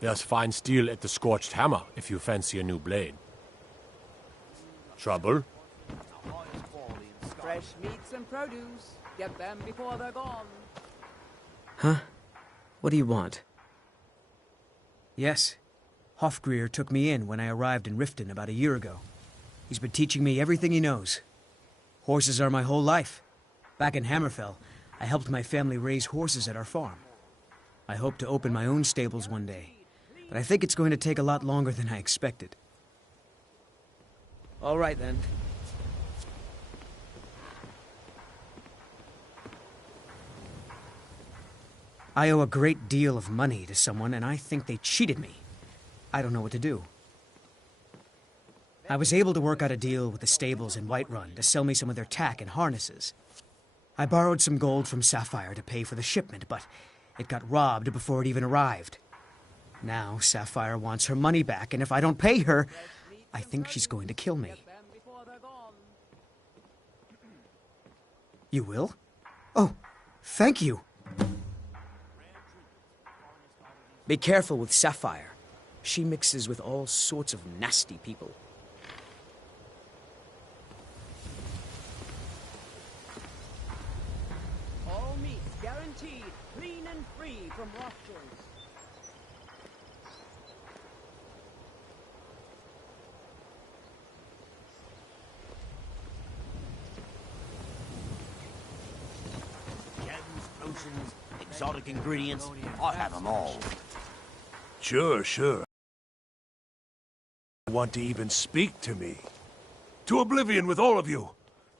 There's fine steel at the Scorched Hammer, if you fancy a new blade. Trouble? Fresh meats and produce. Get them before they're gone. Huh? What do you want? Yes. Hofgrir took me in when I arrived in Riften about a year ago. He's been teaching me everything he knows. Horses are my whole life. Back in Hammerfell, I helped my family raise horses at our farm. I hope to open my own stables one day, but I think it's going to take a lot longer than I expected. All right, then. I owe a great deal of money to someone, and I think they cheated me. I don't know what to do. I was able to work out a deal with the stables in Whiterun to sell me some of their tack and harnesses. I borrowed some gold from Sapphire to pay for the shipment, but it got robbed before it even arrived. Now Sapphire wants her money back, and if I don't pay her, I think she's going to kill me. You will? Oh, thank you. Be careful with Sapphire. She mixes with all sorts of nasty people. All meats guaranteed, clean and free from rough joints. Gems, potions, exotic ingredients, I have them all. Sure. Want to even speak to me? To oblivion with all of you!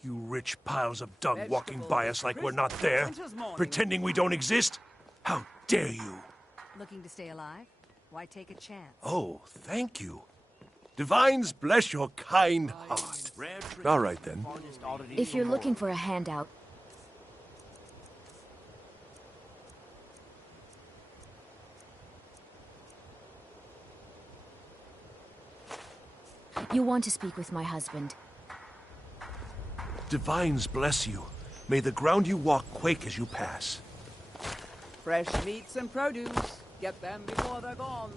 You rich piles of dung walking by us like we're not there, pretending we don't exist? How dare you! Looking to stay alive? Why take a chance? Oh, thank you. Divines bless your kind heart. All right, then. If you're looking for a handout, You want to speak with my husband. Divines bless you. May the ground you walk quake as you pass. Fresh meats and produce. Get them before they're gone.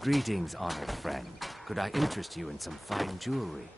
Greetings, honored friend. Could I interest you in some fine jewelry?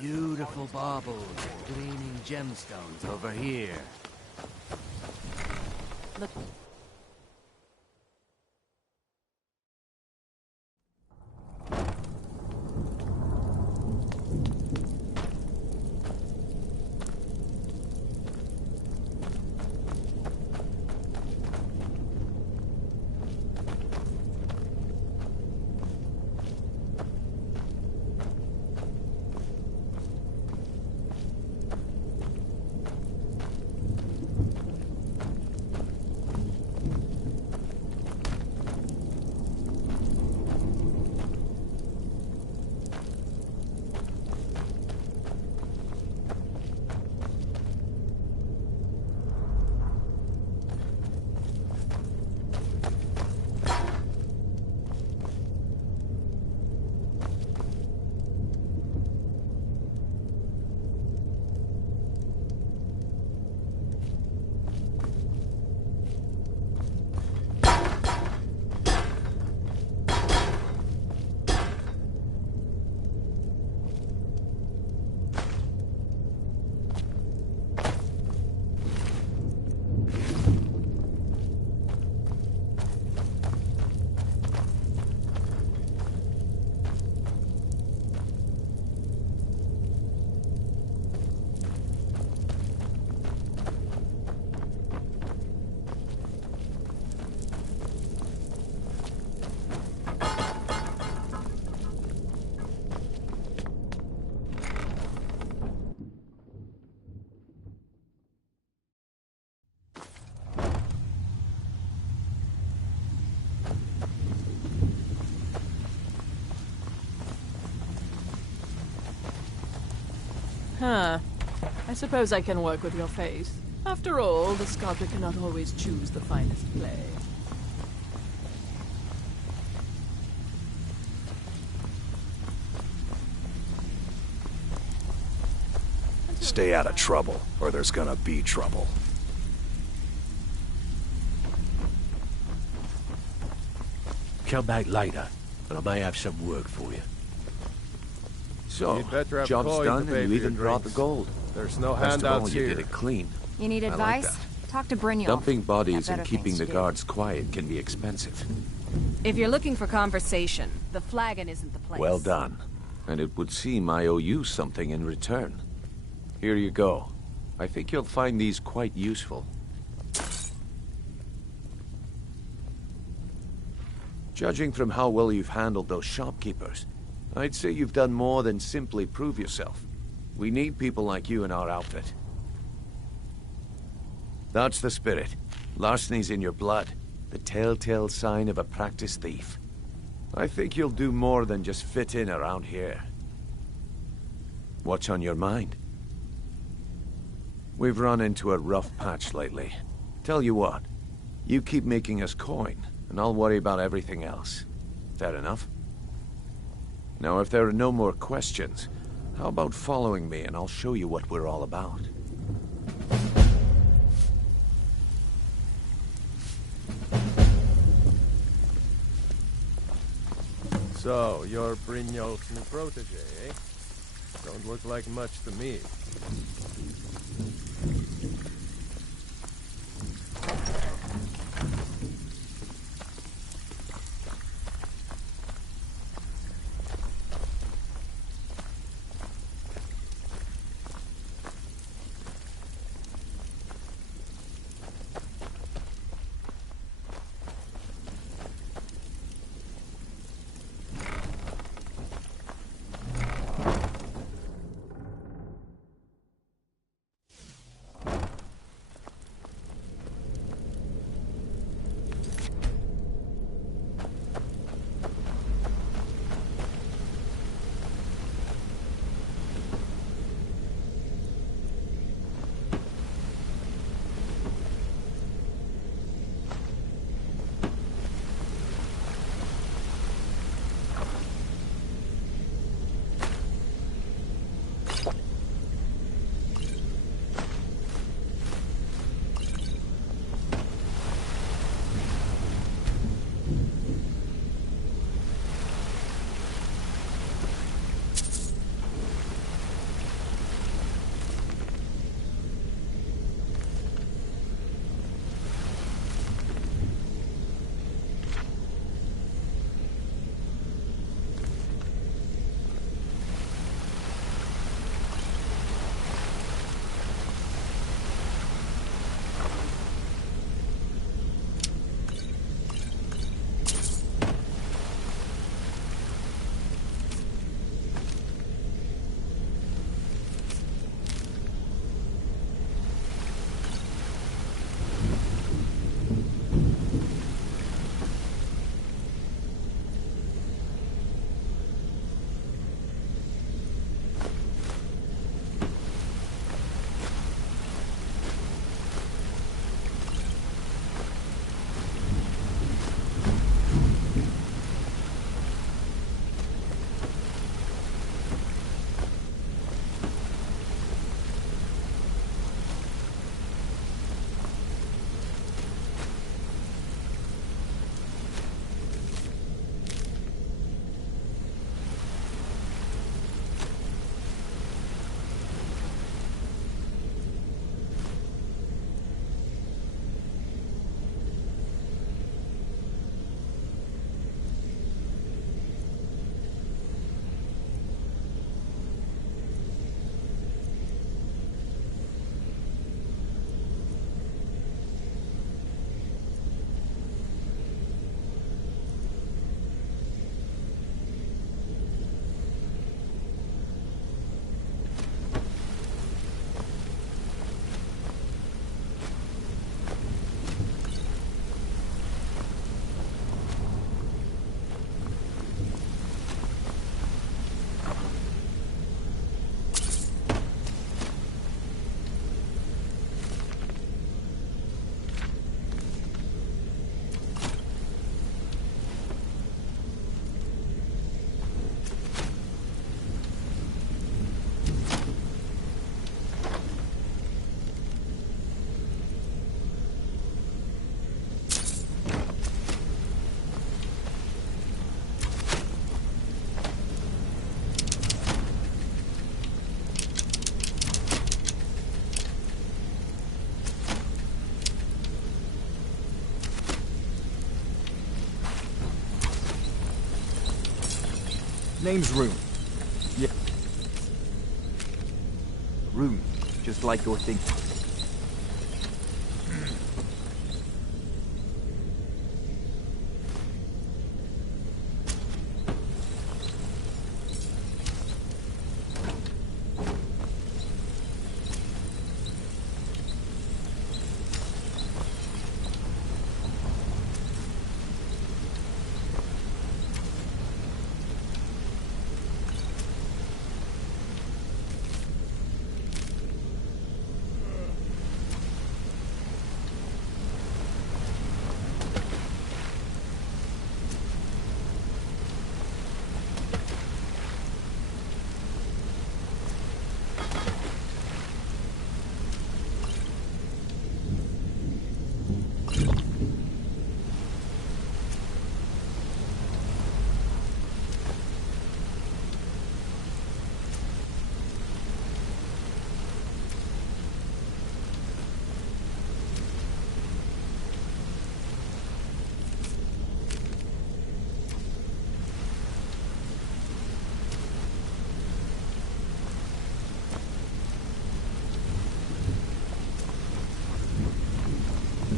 Beautiful baubles, gleaming gemstones over here. Look. Huh. I suppose I can work with your face. After all, the sculptor cannot always choose the finest clay. Stay out of trouble, or there's gonna be trouble. Come back later, and I may have some work for you. So, You'd better have job's coin done to pay and for you your even brought the drinks. gold. There's no Best of all, handouts you here. did it clean. You need I like advice? that. Talk to Brynjolf. Dumping bodies Got and better keeping things the to do. guards quiet can be expensive. If you're looking for conversation, the flagon isn't the place. Well done. And it would seem I owe you something in return. Here you go. I think you'll find these quite useful. Judging from how well you've handled those shopkeepers, I'd say you've done more than simply prove yourself. We need people like you in our outfit. That's the spirit. Larceny's in your blood. The telltale sign of a practiced thief. I think you'll do more than just fit in around here. What's on your mind? We've run into a rough patch lately. Tell you what, You keep making us coin, and I'll worry about everything else. Fair enough? Now, if there are no more questions, how about following me and I'll show you what we're all about? So, you're Brynjolf's new protege, eh? Don't look like much to me. Name's Rumi. Yeah. Rumi, just like you're thinking.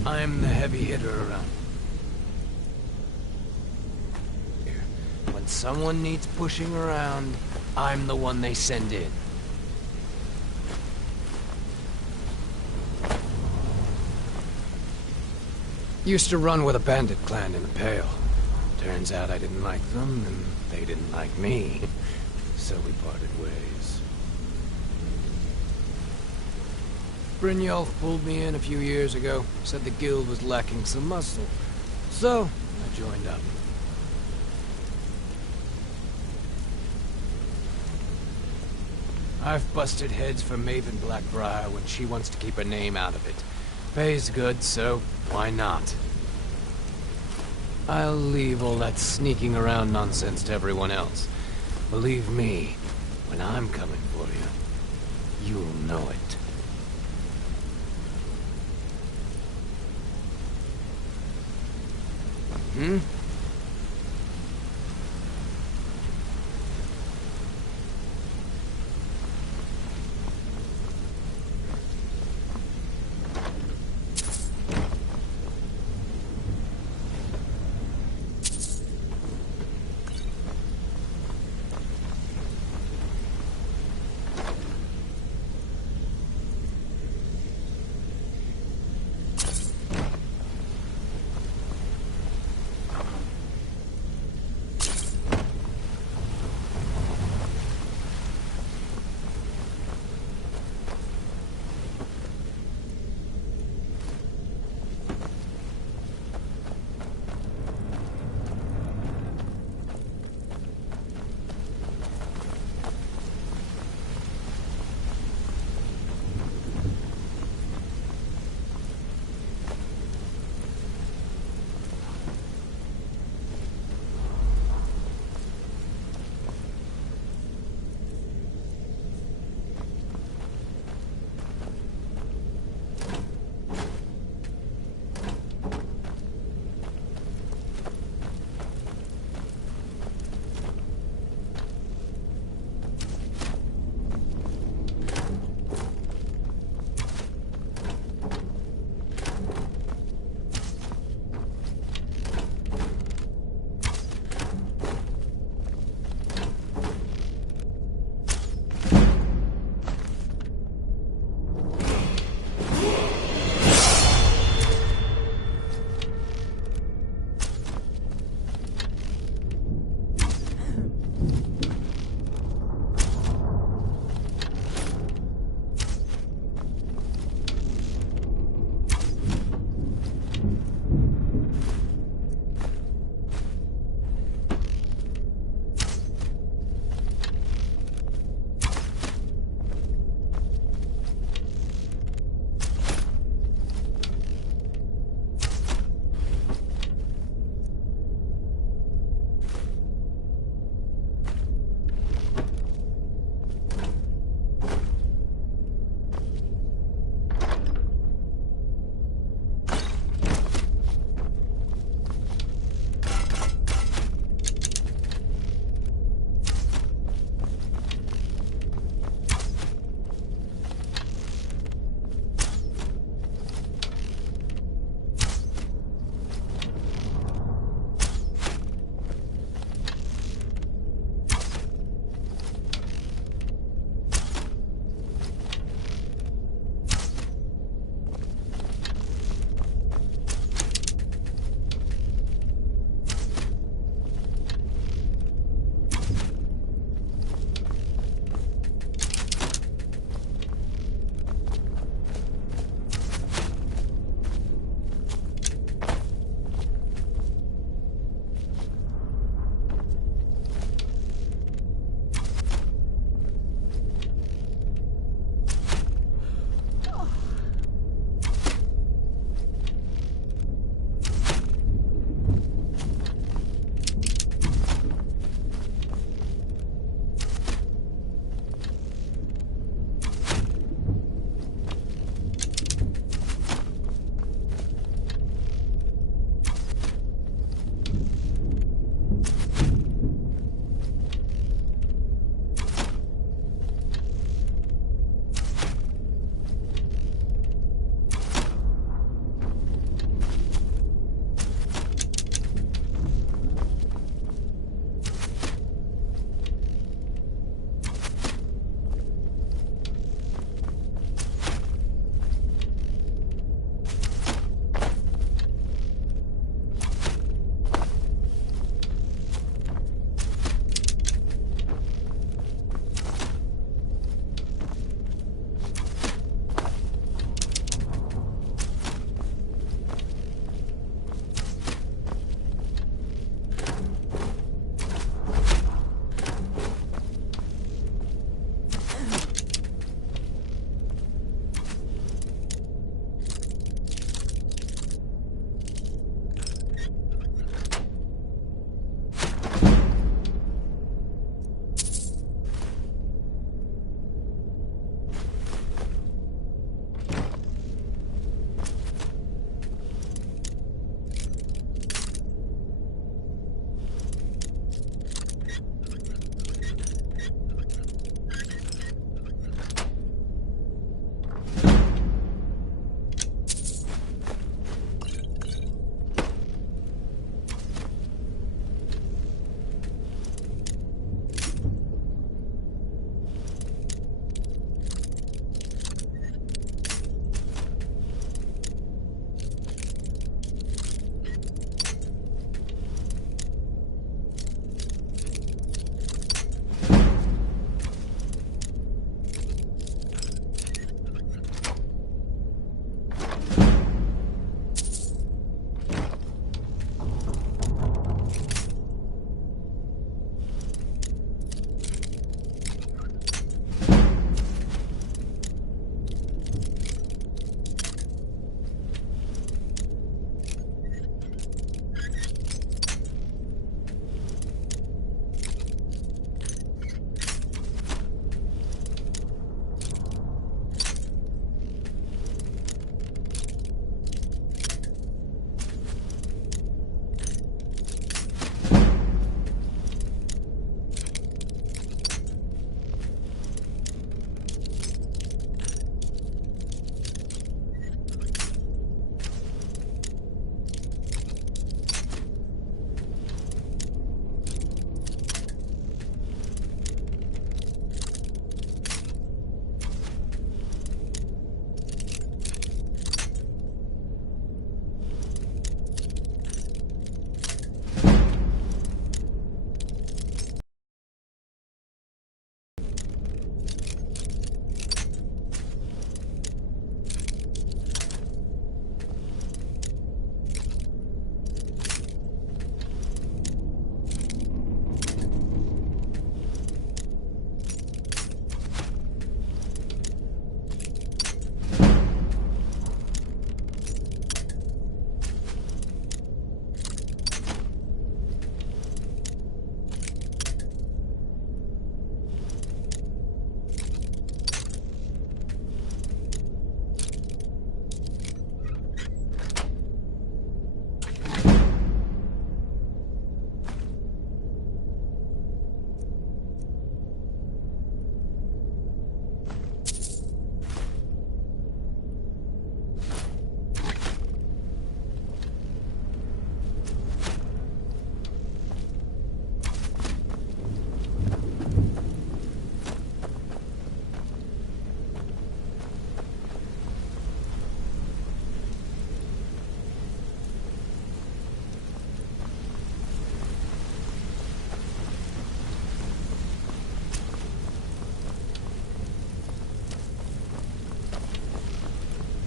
I'm the heavy hitter around here. When someone needs pushing around, I'm the one they send in. Used to run with a bandit clan in the Pale. Turns out I didn't like them, and they didn't like me. So we parted ways. Brynjolf pulled me in a few years ago. Said the guild was lacking some muscle. So, I joined up. I've busted heads for Maven Blackbriar when she wants to keep her name out of it. Pays good, so why not? I'll leave all that sneaking around nonsense to everyone else. Believe me, when I'm coming for you, you'll know it. Hmm?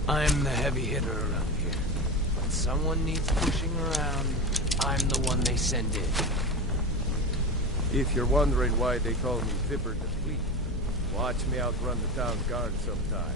I'm the heavy hitter around here. When someone needs pushing around, I'm the one they send in. If you're wondering why they call me Vipper the Fleet, watch me outrun the town guard sometime.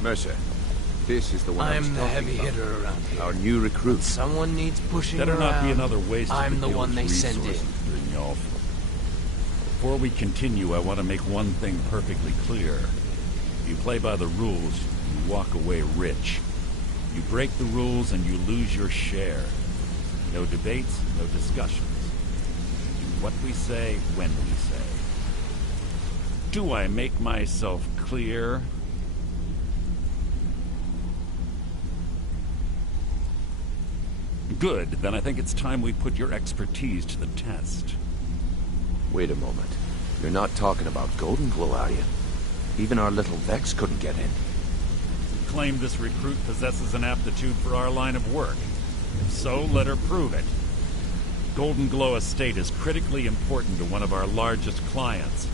Mercer, this is the one I'm the heavy hitter around here. Our new recruit. Someone needs pushing Better around. not be another waste I'm of the one they send in. Brynjolf. Before we continue, I want to make one thing perfectly clear. If you play by the rules, you walk away rich. You break the rules and you lose your share. No debates, no discussions. Do what we say, when we say. Do I make myself clear? Good, then I think it's time we put your expertise to the test. Wait a moment. You're not talking about Golden Glow, are you? Even our little Vex couldn't get in. You claim this recruit possesses an aptitude for our line of work. If so, let her prove it. Golden Glow Estate is critically important to one of our largest clients.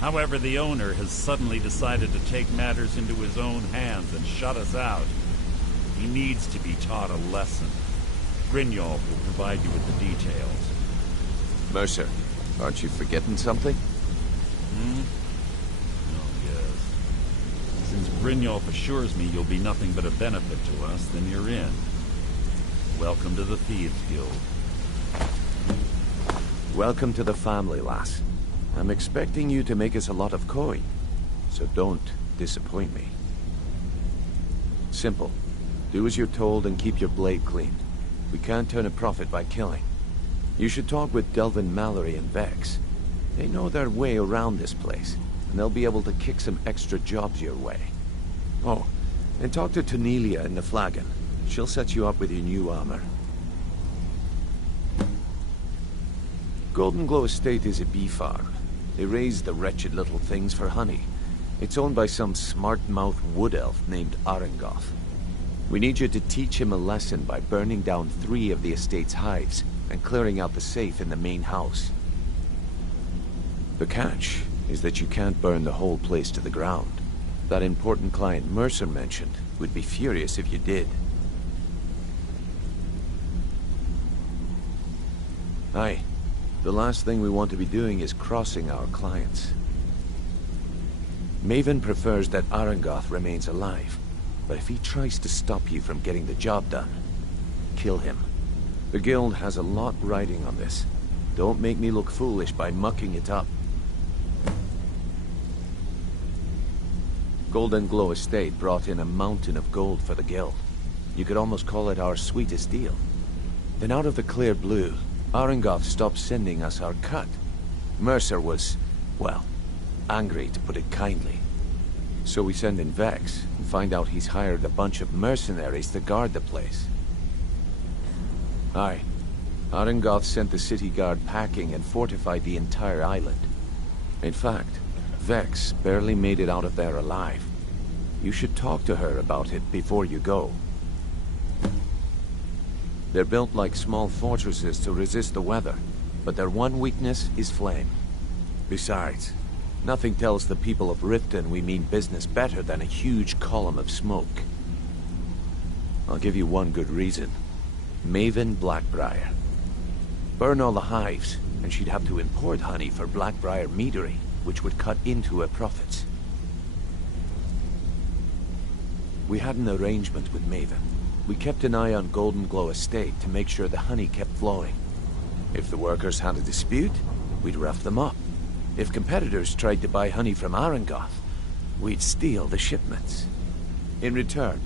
However, the owner has suddenly decided to take matters into his own hands and shut us out. He needs to be taught a lesson. Brynjolf will provide you with the details. Mercer, aren't you forgetting something? Oh, yes. Since Brynjolf assures me you'll be nothing but a benefit to us, then you're in. Welcome to the Thieves Guild. Welcome to the family, lass. I'm expecting you to make us a lot of coin, so don't disappoint me. Simple. Do as you're told and keep your blade clean. We can't turn a profit by killing. You should talk with Delvin Mallory and Vex. They know their way around this place, and they'll be able to kick some extra jobs your way. Oh, and talk to Tonelia in the Flagon. She'll set you up with your new armor. Golden Glow Estate is a bee farm. They raise the wretched little things for honey. It's owned by some smart-mouthed wood elf named Arengoth. We need you to teach him a lesson by burning down 3 of the estate's hives and clearing out the safe in the main house. The catch is that you can't burn the whole place to the ground. That important client Mercer mentioned would be furious if you did. Aye. The last thing we want to be doing is crossing our clients. Maven prefers that Arengoth remains alive. But if he tries to stop you from getting the job done, kill him. The guild has a lot riding on this. Don't make me look foolish by mucking it up. Golden Glow Estate brought in a mountain of gold for the guild. You could almost call it our sweetest deal. Then out of the clear blue, Arengoth stopped sending us our cut. Mercer was, well, angry to put it kindly. So we send in Vex and find out he's hired a bunch of mercenaries to guard the place. Aye. Arengoth sent the city guard packing and fortified the entire island. In fact, Vex barely made it out of there alive. You should talk to her about it before you go. They're built like small fortresses to resist the weather, but their one weakness is flame. Besides, nothing tells the people of Riften we mean business better than a huge column of smoke. I'll give you one good reason. Maven Blackbriar. Burn all the hives, and she'd have to import honey for Blackbriar meadery, which would cut into her profits. We had an arrangement with Maven. We kept an eye on Golden Glow Estate to make sure the honey kept flowing. If the workers had a dispute, we'd rough them up. If competitors tried to buy honey from Arengoth, we'd steal the shipments. In return,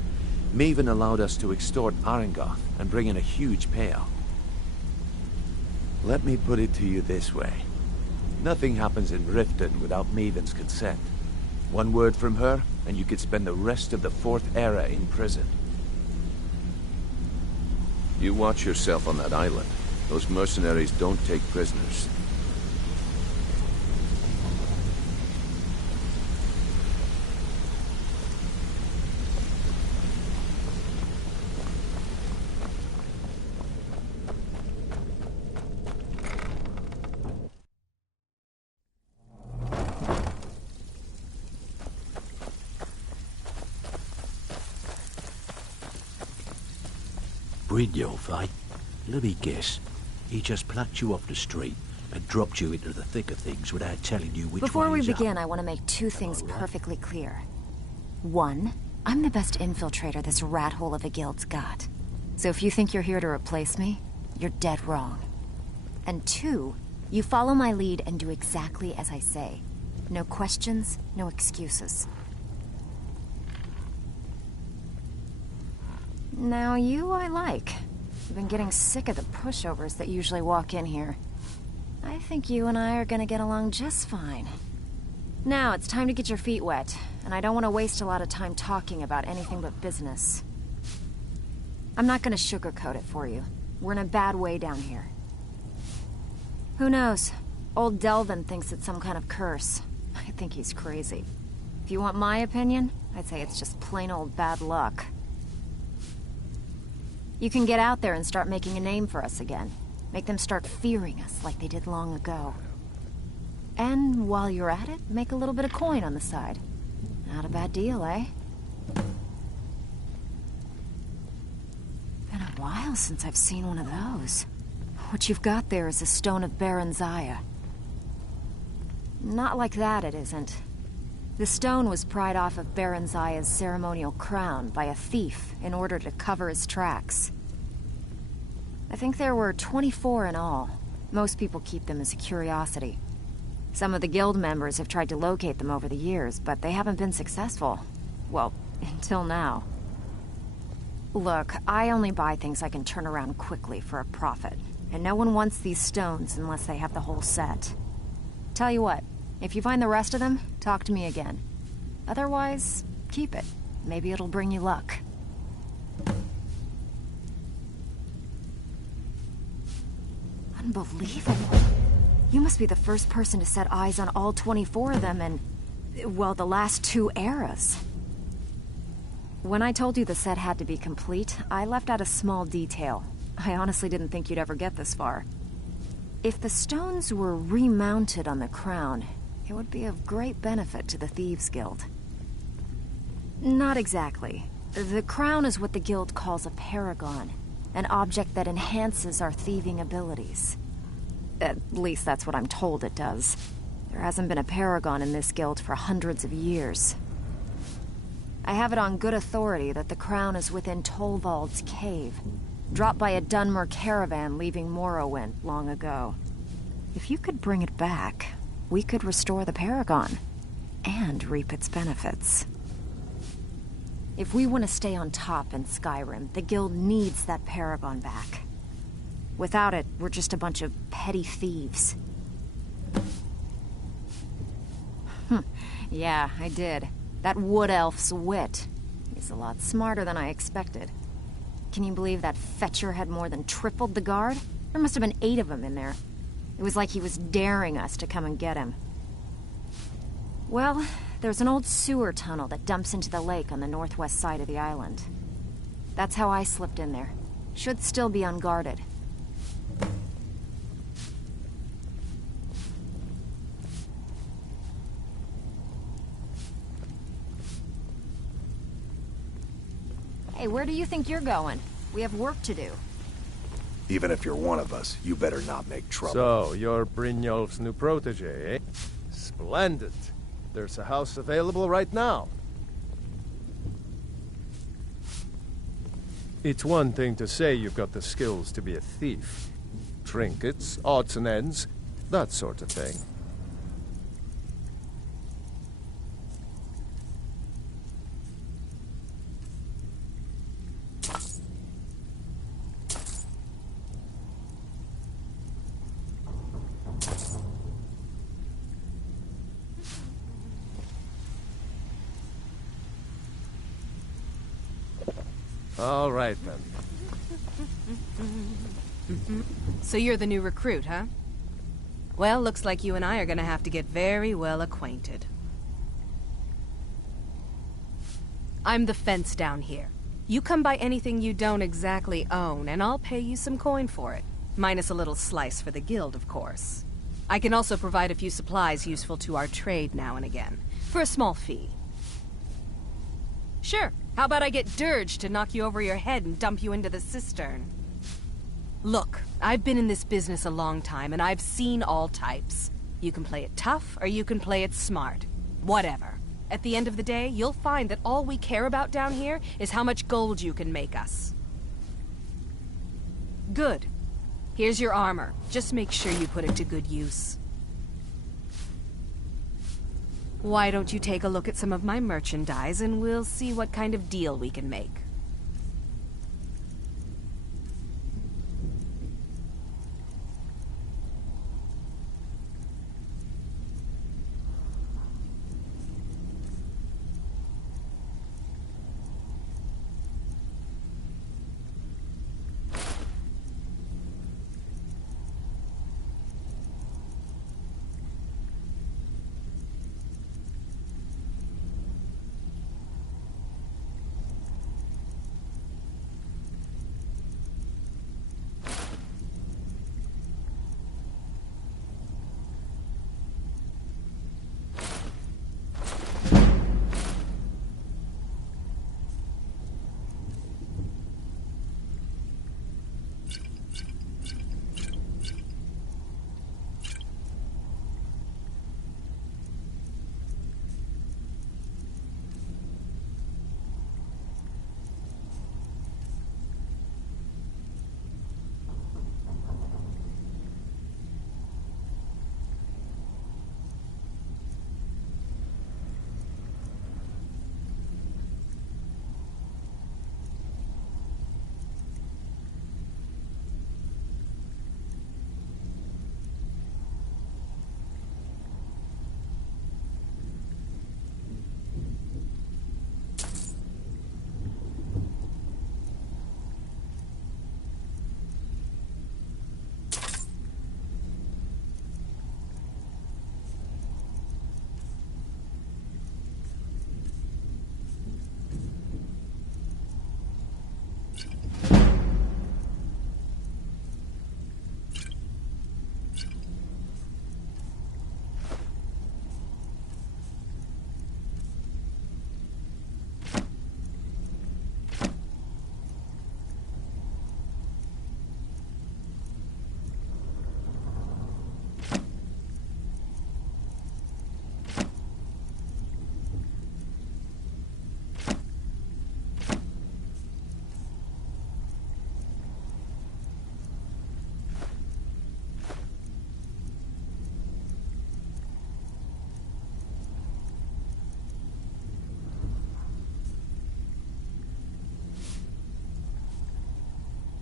Maven allowed us to extort Arengoth and bring in a huge payout. Let me put it to you this way. Nothing happens in Riften without Maven's consent. One word from her, and you could spend the rest of the Fourth Era in prison. You watch yourself on that island. Those mercenaries don't take prisoners. Brynjolf, eh? Let me guess. He just plucked you off the street and dropped you into the thick of things without telling you which Before way we is up. begin, I want to make two things perfectly clear. One, I'm the best infiltrator this rat hole of a guild's got. So if you think you're here to replace me, you're dead wrong. And two, you follow my lead and do exactly as I say. No questions, no excuses. Now you I like. I've been getting sick of the pushovers that usually walk in here. I think you and I are gonna get along just fine. Now it's time to get your feet wet, and I don't want to waste a lot of time talking about anything but business. I'm not gonna sugarcoat it for you. We're in a bad way down here. Who knows? Old Delvin thinks it's some kind of curse. I think he's crazy. If you want my opinion, I'd say it's just plain old bad luck. You can get out there and start making a name for us again. Make them start fearing us like they did long ago. And while you're at it, make a little bit of coin on the side. Not a bad deal, eh? Been a while since I've seen one of those. What you've got there is a stone of Baron Zaya. Not like that, it isn't. The stone was pried off of Baron Zaya's ceremonial crown by a thief in order to cover his tracks. I think there were 24 in all. Most people keep them as a curiosity. Some of the guild members have tried to locate them over the years, but they haven't been successful. Well, until now. Look, I only buy things I can turn around quickly for a profit, and no one wants these stones unless they have the whole set. Tell you what, if you find the rest of them, talk to me again. Otherwise, keep it. Maybe it'll bring you luck. Unbelievable. You must be the first person to set eyes on all 24 of them in, well, the last 2 eras. When I told you the set had to be complete, I left out a small detail. I honestly didn't think you'd ever get this far. If the stones were remounted on the crown, it would be of great benefit to the Thieves' Guild. Not exactly. The crown is what the guild calls a paragon, an object that enhances our thieving abilities. At least that's what I'm told it does. There hasn't been a paragon in this guild for hundreds of years. I have it on good authority that the crown is within Tolvald's cave, dropped by a Dunmer caravan leaving Morrowind long ago. If you could bring it back, we could restore the Paragon, and reap its benefits. If we want to stay on top in Skyrim, the guild needs that Paragon back. Without it, we're just a bunch of petty thieves. Yeah, I did. That wood elf's wit. He's a lot smarter than I expected. Can you believe that fetcher had more than tripled the guard? There must have been 8 of them in there. It was like he was daring us to come and get him. Well, there's an old sewer tunnel that dumps into the lake on the northwest side of the island. That's how I slipped in there. Should still be unguarded. Hey, where do you think you're going? We have work to do. Even if you're one of us, you better not make trouble. So, you're Brynjolf's new protege, eh? Splendid. There's a house available right now. It's one thing to say you've got the skills to be a thief. Trinkets, odds and ends, that sort of thing. All right, then. So you're the new recruit, huh? Well, looks like you and I are gonna have to get very well acquainted. I'm the fence down here. You come by anything you don't exactly own, and I'll pay you some coin for it. Minus a little slice for the guild, of course. I can also provide a few supplies useful to our trade now and again, for a small fee. Sure. How about I get Dirge to knock you over your head and dump you into the cistern? Look, I've been in this business a long time, and I've seen all types. You can play it tough, or you can play it smart. Whatever. At the end of the day, you'll find that all we care about down here is how much gold you can make us. Good. Here's your armor. Just make sure you put it to good use. Why don't you take a look at some of my merchandise, and we'll see what kind of deal we can make.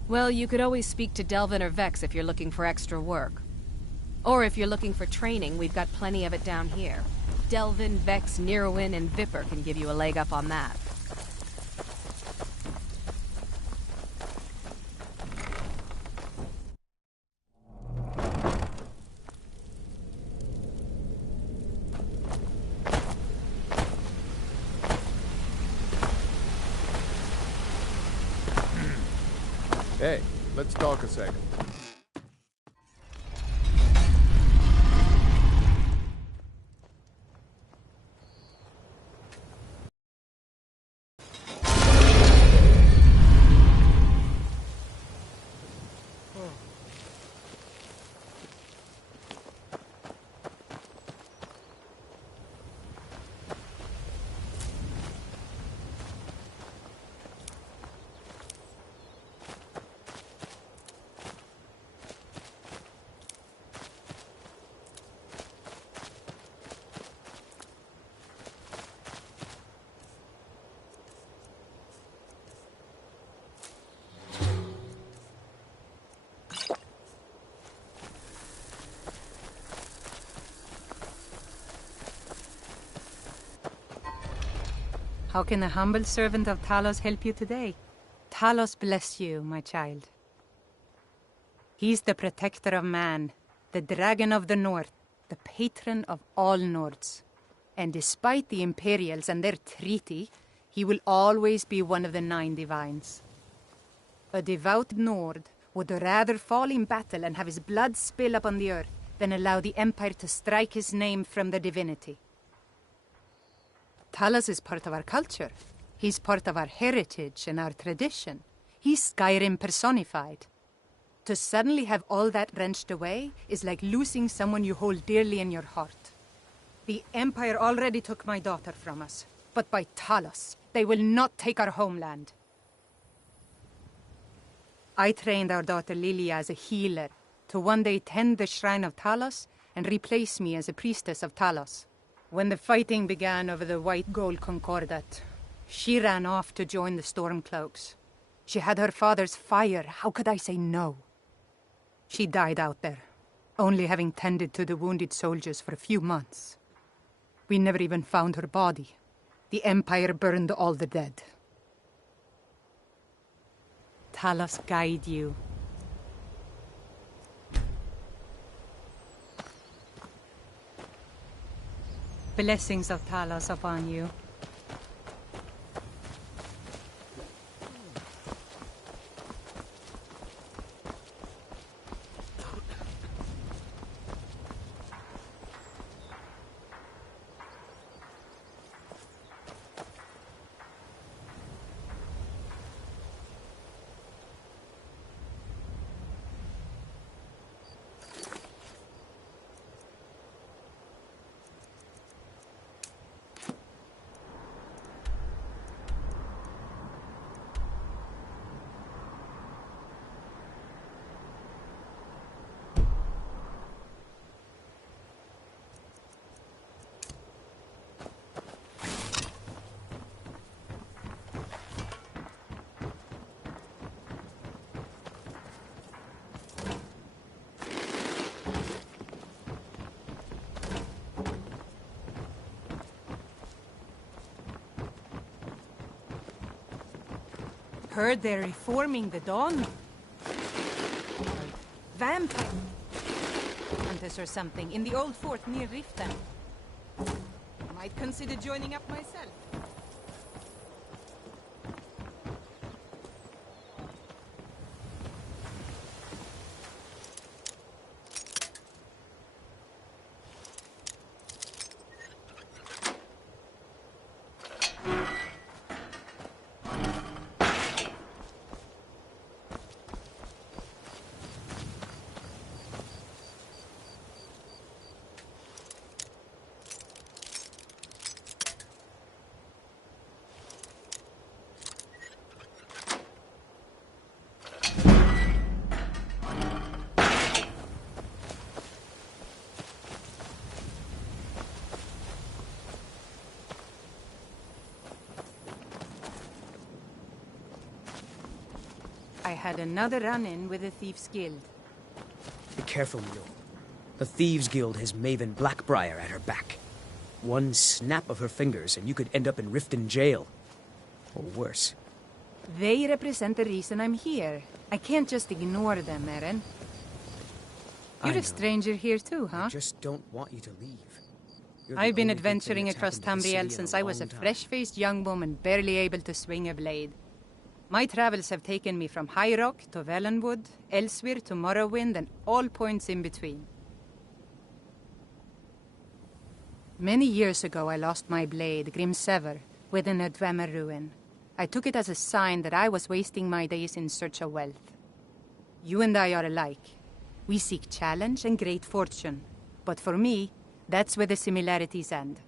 Well, you could always speak to Delvin or Vex if you're looking for extra work. Or if you're looking for training, we've got plenty of it down here. Delvin, Vex, Nirwin, and Viper can give you a leg up on that. Hey, let's talk a second. How can a humble servant of Talos help you today? Talos bless you, my child. He's the protector of man, the dragon of the north, the patron of all Nords. And despite the Imperials and their treaty, he will always be one of the 9 divines. A devout Nord would rather fall in battle and have his blood spill upon the earth than allow the Empire to strike his name from the divinity. Talos is part of our culture. He's part of our heritage and our tradition. He's Skyrim personified. To suddenly have all that wrenched away is like losing someone you hold dearly in your heart. The Empire already took my daughter from us, but by Talos, they will not take our homeland. I trained our daughter Lilia as a healer to one day tend the shrine of Talos and replace me as a priestess of Talos. When the fighting began over the white gold concordat, she ran off to join the Stormcloaks. She had her father's fire. How could I say no? She died out there, only having tended to the wounded soldiers for a few months. We never even found her body. The Empire burned all the dead. Talos guide you. Blessings of Talos upon you. Heard they're reforming the Dawn. Vampire hunters or something in the old fort near Riften. Might consider joining up myself. had another run-in with the Thieves' Guild. Be careful, Mule. The Thieves' Guild has Maven Blackbriar at her back. One snap of her fingers and you could end up in Riften jail. Or worse. They represent the reason I'm here. I can't just ignore them, Eren. You're a stranger here too, huh? I just don't want you to leave. I've been adventuring across Tamriel since I was a fresh-faced young woman barely able to swing a blade. My travels have taken me from High Rock to Valenwood, Elsewhere to Morrowind, and all points in between. Many years ago, I lost my blade, Grimsever, within a Dwemer ruin. I took it as a sign that I was wasting my days in search of wealth. You and I are alike. We seek challenge and great fortune. But for me, that's where the similarities end.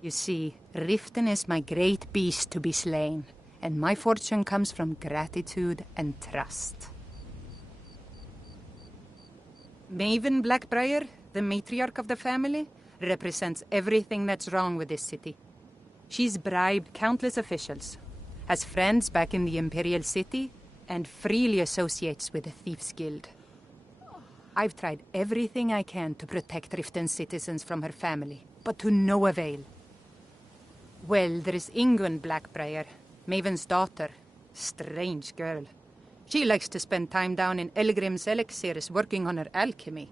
You see, Riften is my great beast to be slain, and my fortune comes from gratitude and trust. Maven Blackbriar, the matriarch of the family, represents everything that's wrong with this city. She's bribed countless officials, has friends back in the Imperial City, and freely associates with the Thieves' Guild. I've tried everything I can to protect Riften's citizens from her family, but to no avail. Well, there is Ingun Blackbriar, Maven's daughter. Strange girl. She likes to spend time down in Elgrim's elixirs working on her alchemy.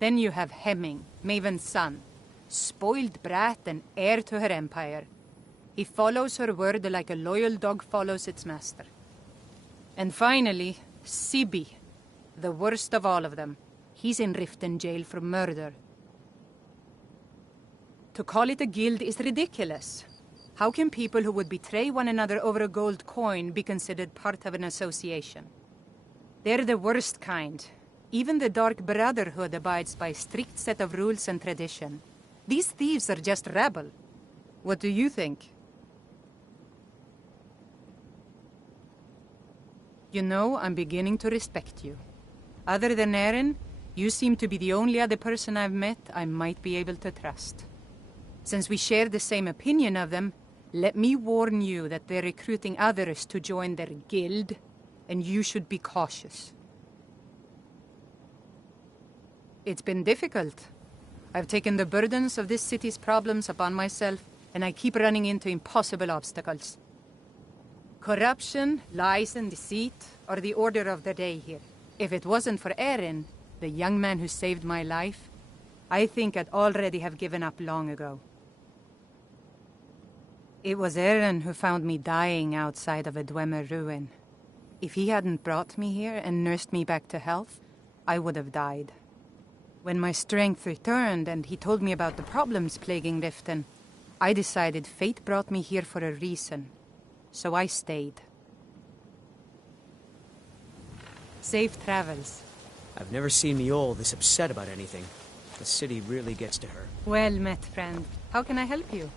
Then you have Hemming, Maven's son. Spoiled brat and heir to her empire. He follows her word like a loyal dog follows its master. And finally, Sibi, the worst of all of them. He's in Riften jail for murder. To call it a guild is ridiculous. How can people who would betray one another over a gold coin be considered part of an association? They're the worst kind. Even the Dark Brotherhood abides by a strict set of rules and tradition. These thieves are just rabble. What do you think? You know, I'm beginning to respect you. Other than Eren, you seem to be the only other person I've met I might be able to trust. Since we share the same opinion of them, let me warn you that they're recruiting others to join their guild, and you should be cautious. It's been difficult. I've taken the burdens of this city's problems upon myself, and I keep running into impossible obstacles. Corruption, lies, and deceit are the order of the day here. If it wasn't for Eren, the young man who saved my life, I think I'd already have given up long ago. It was Eren who found me dying outside of a Dwemer ruin. If he hadn't brought me here and nursed me back to health, I would have died. When my strength returned and he told me about the problems plaguing Riften, I decided fate brought me here for a reason. So I stayed. Safe travels. I've never seen Miol this upset about anything. The city really gets to her. Well met, friend. How can I help you?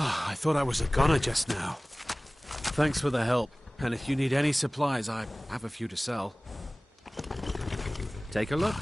I thought I was a goner just now. Thanks for the help. And if you need any supplies, I have a few to sell. Take a look.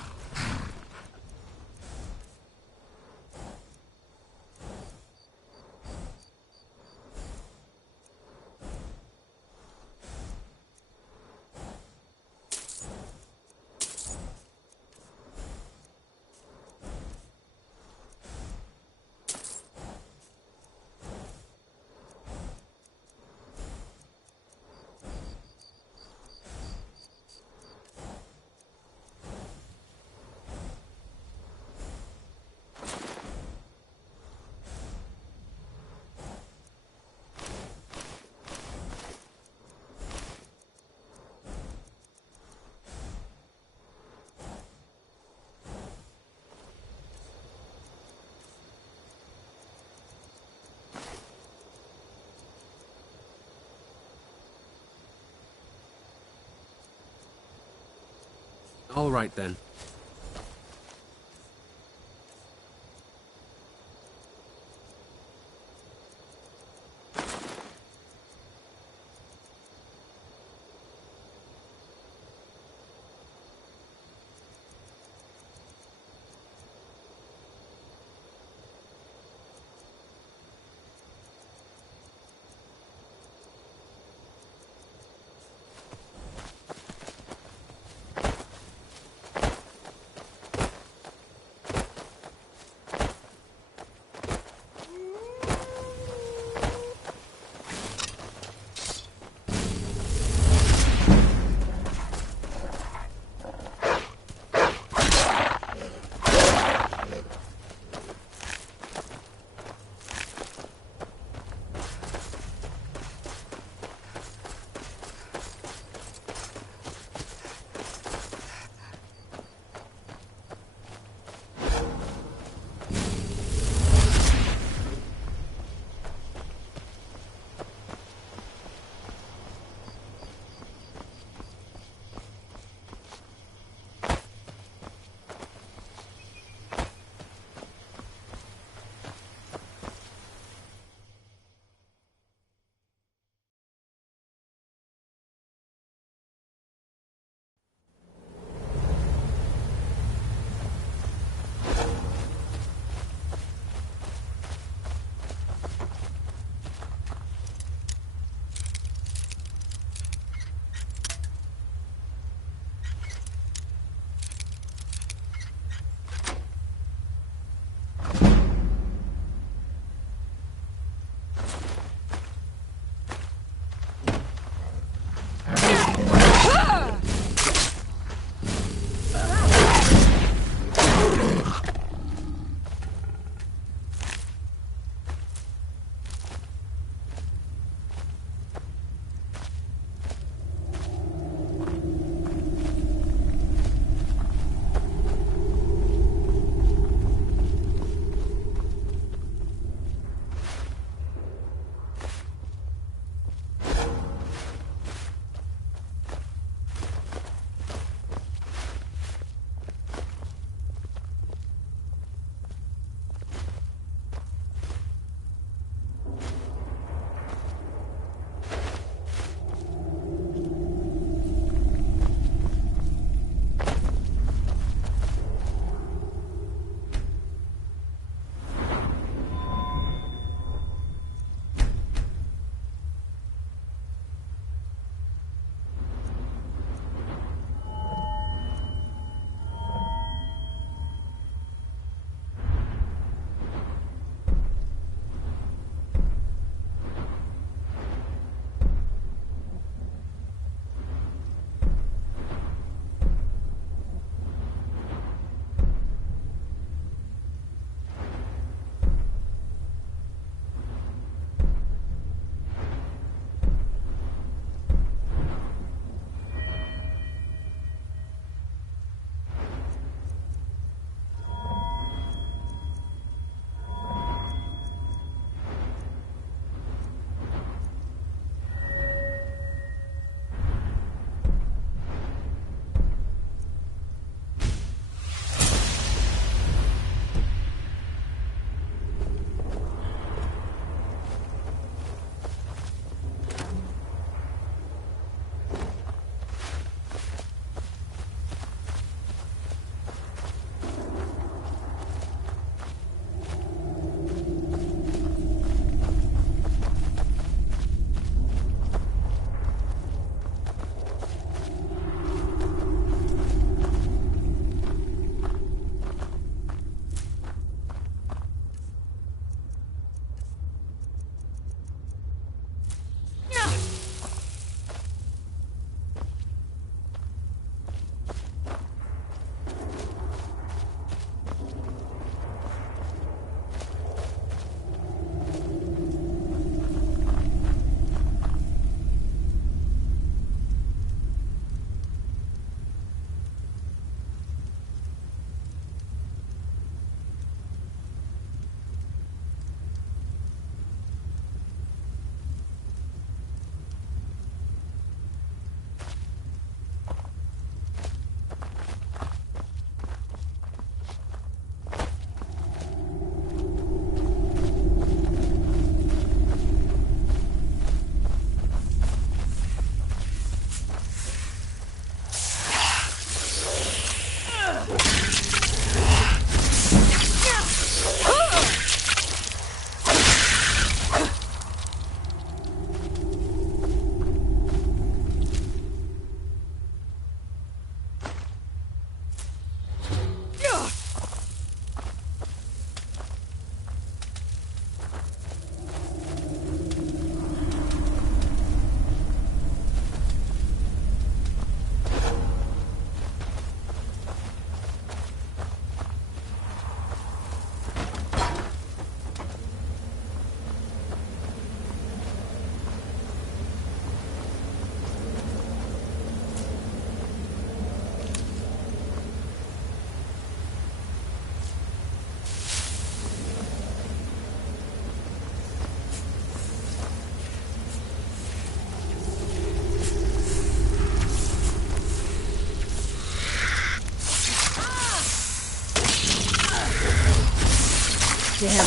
All right, then.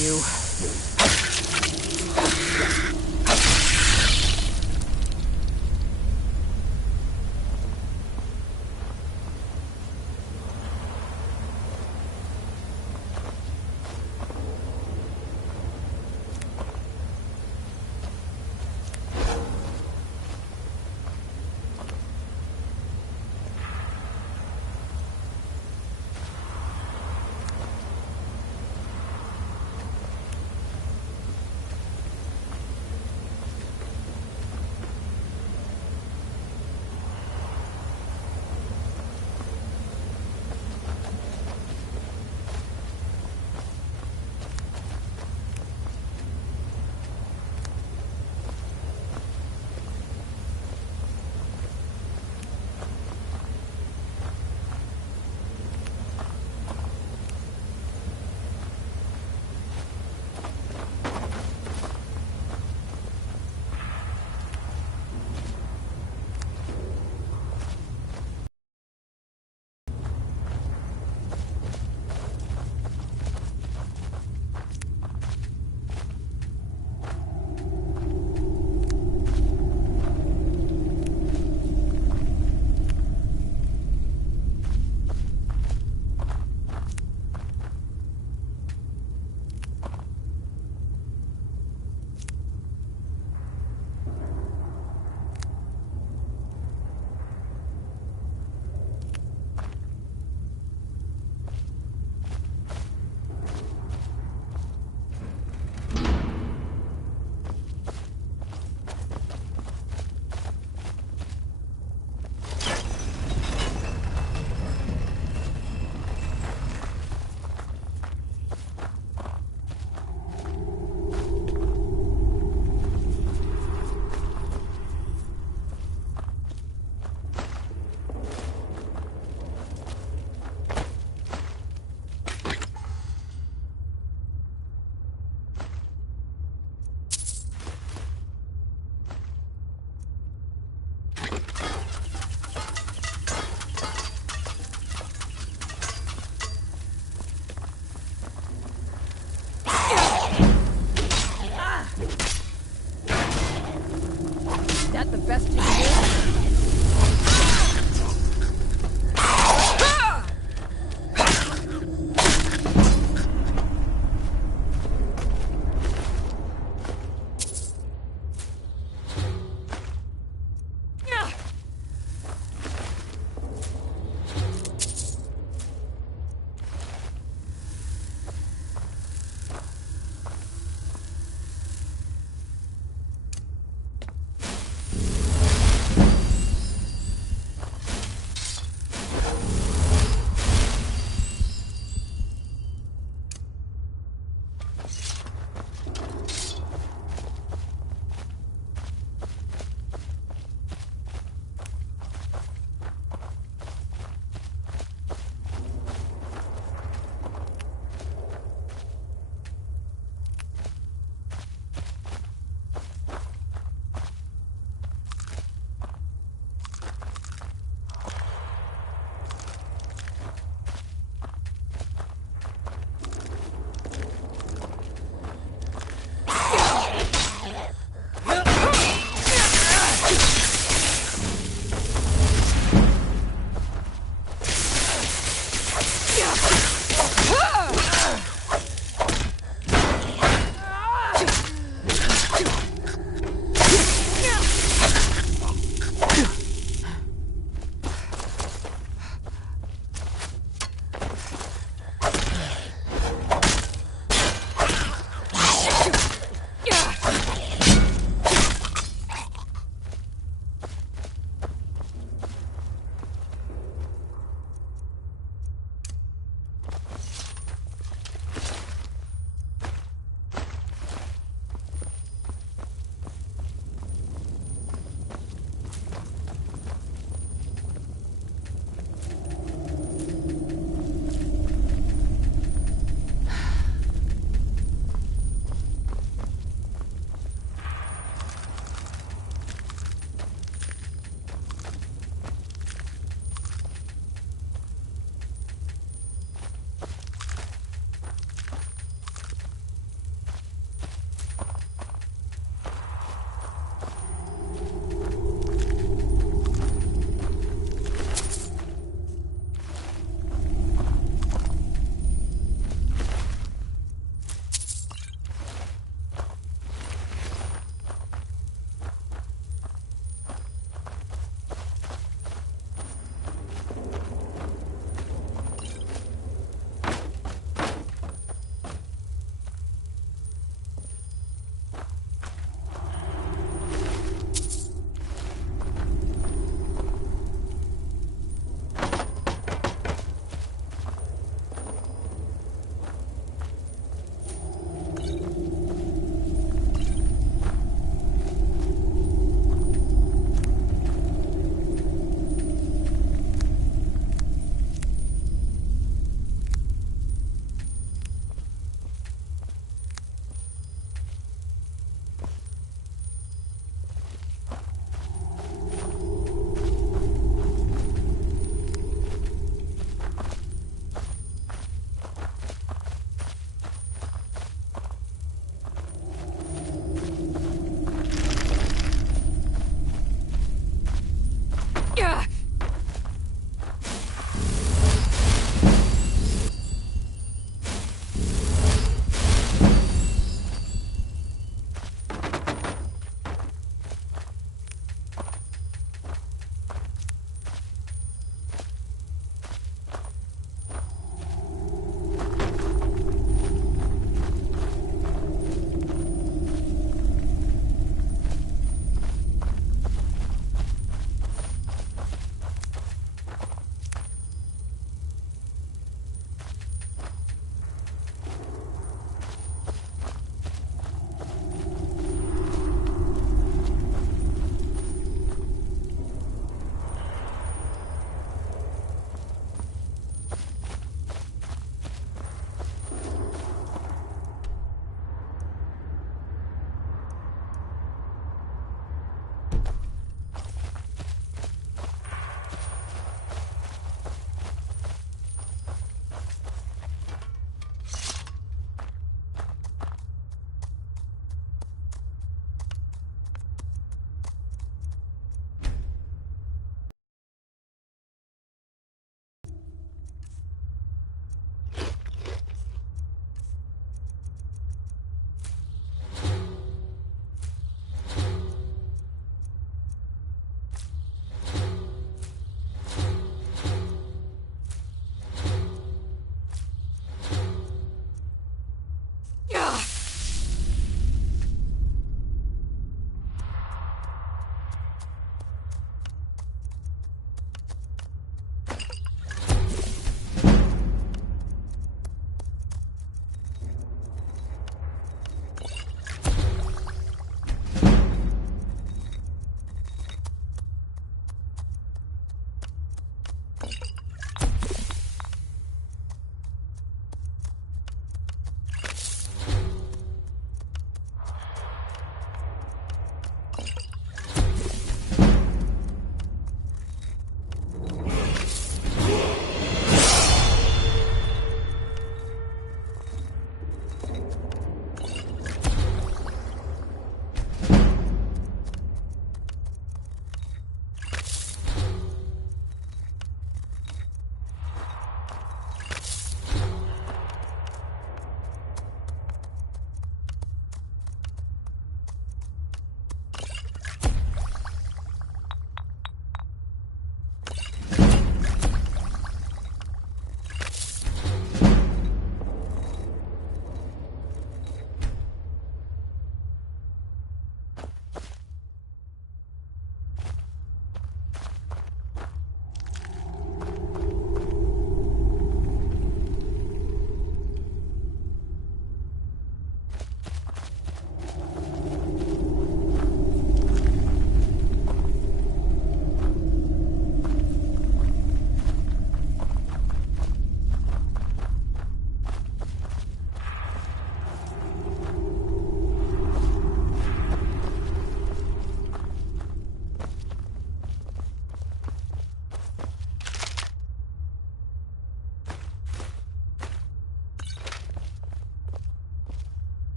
you. That the best you can do?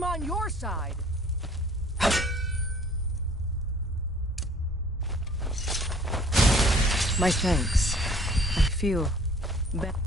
I'm on your side. My thanks. I feel better.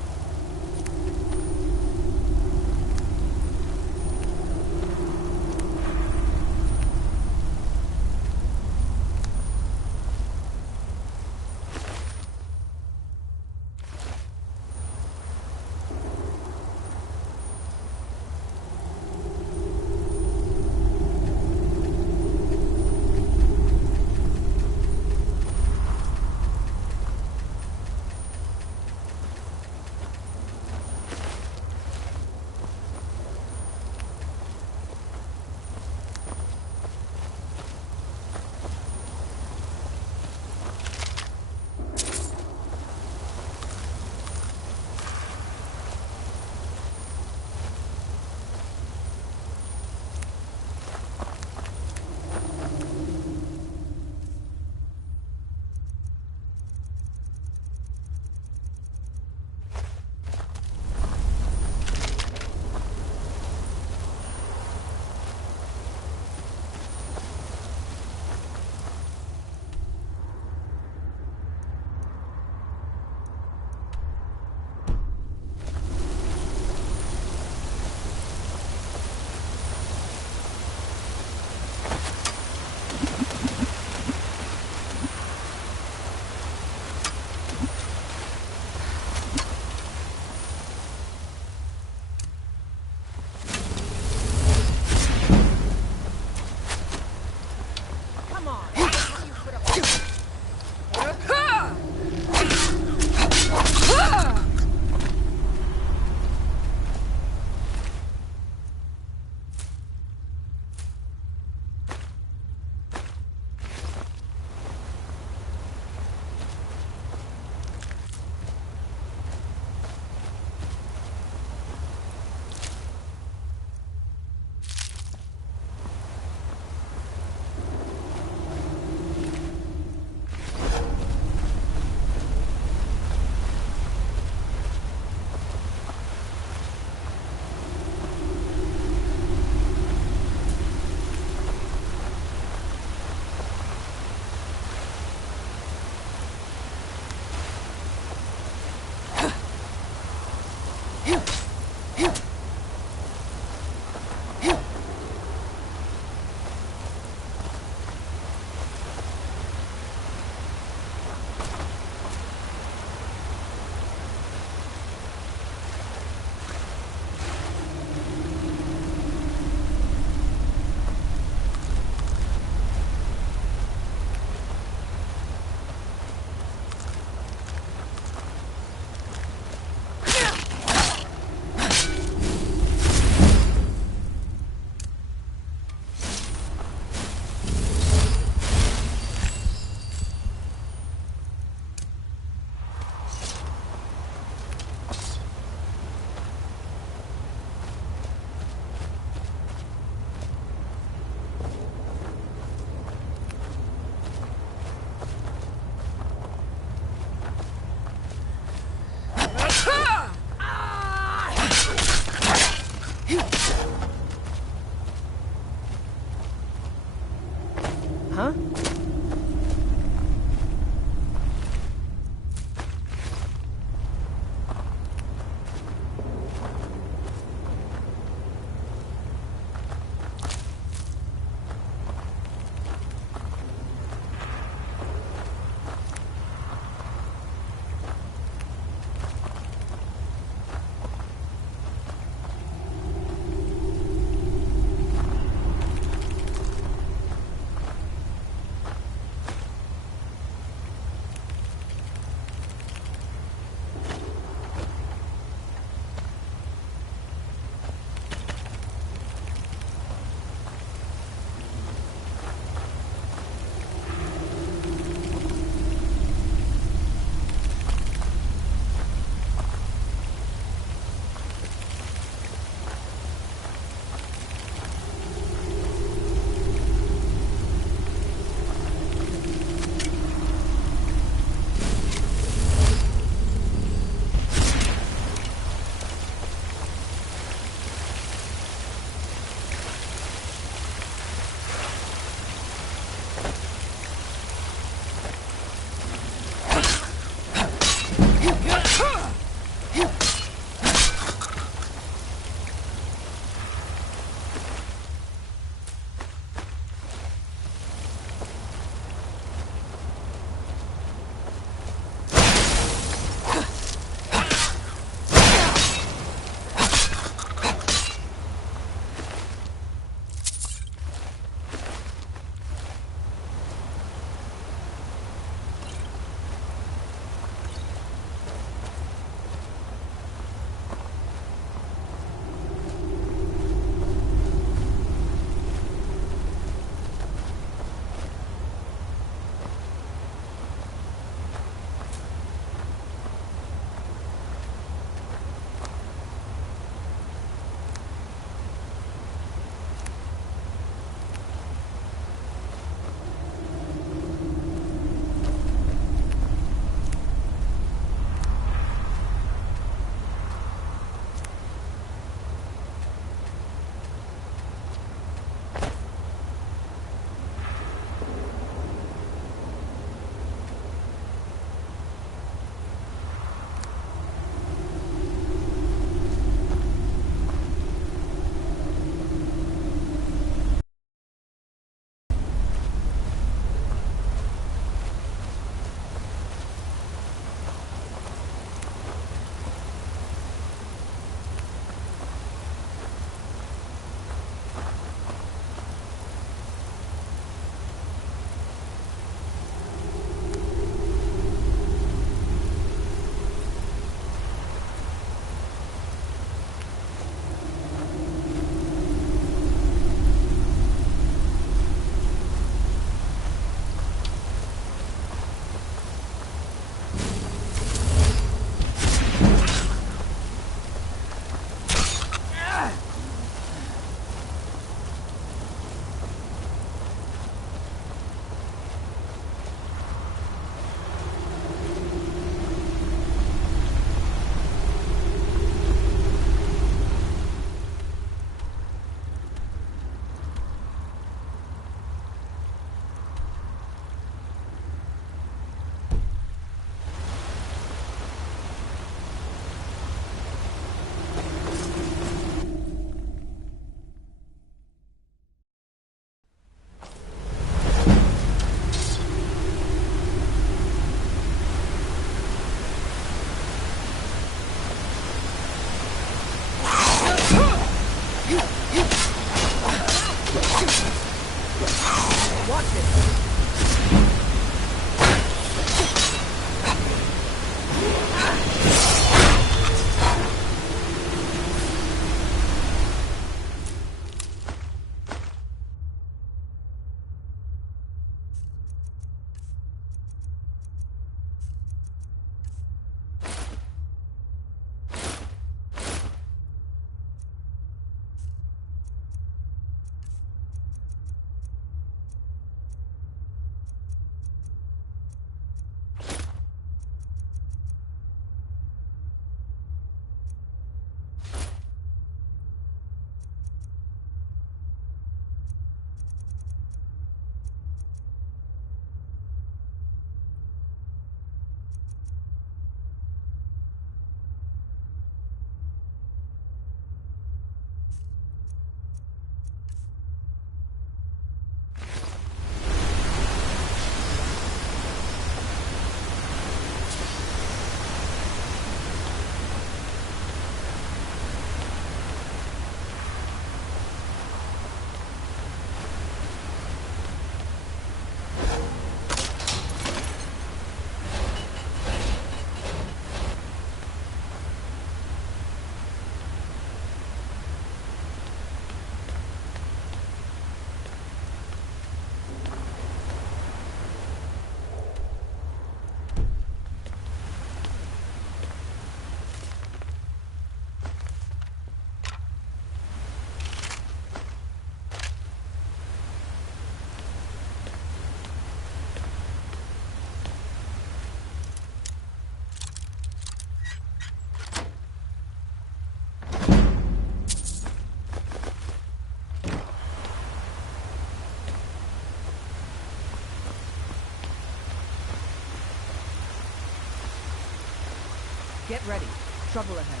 Get ready. Trouble ahead.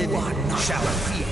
One shall fear.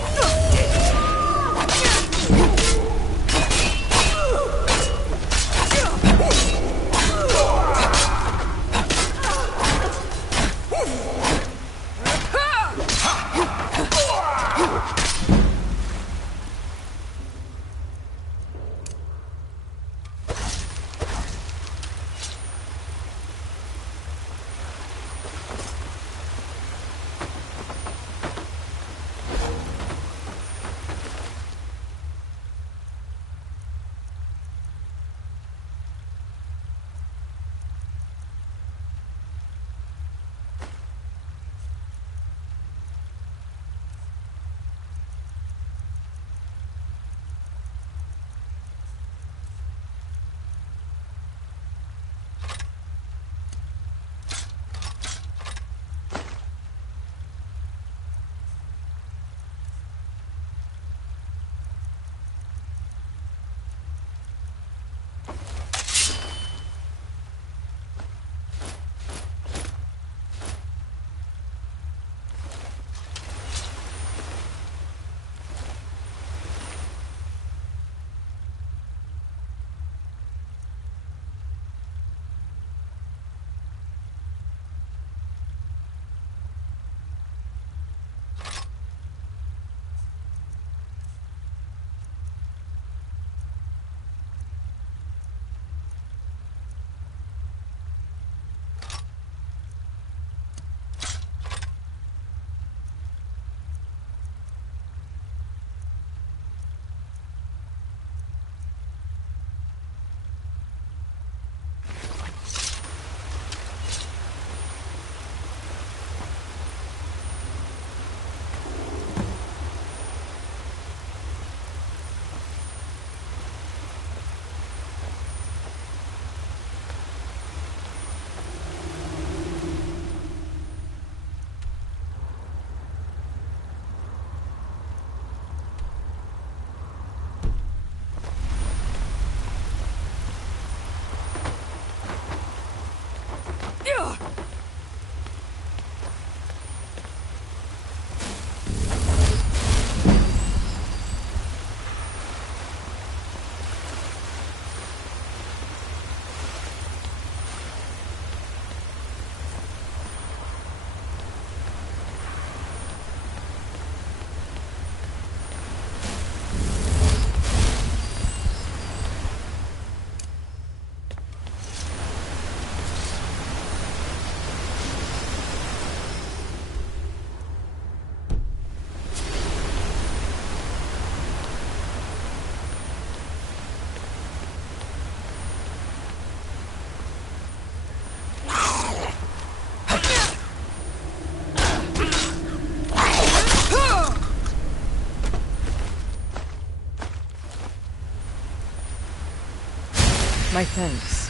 My thanks.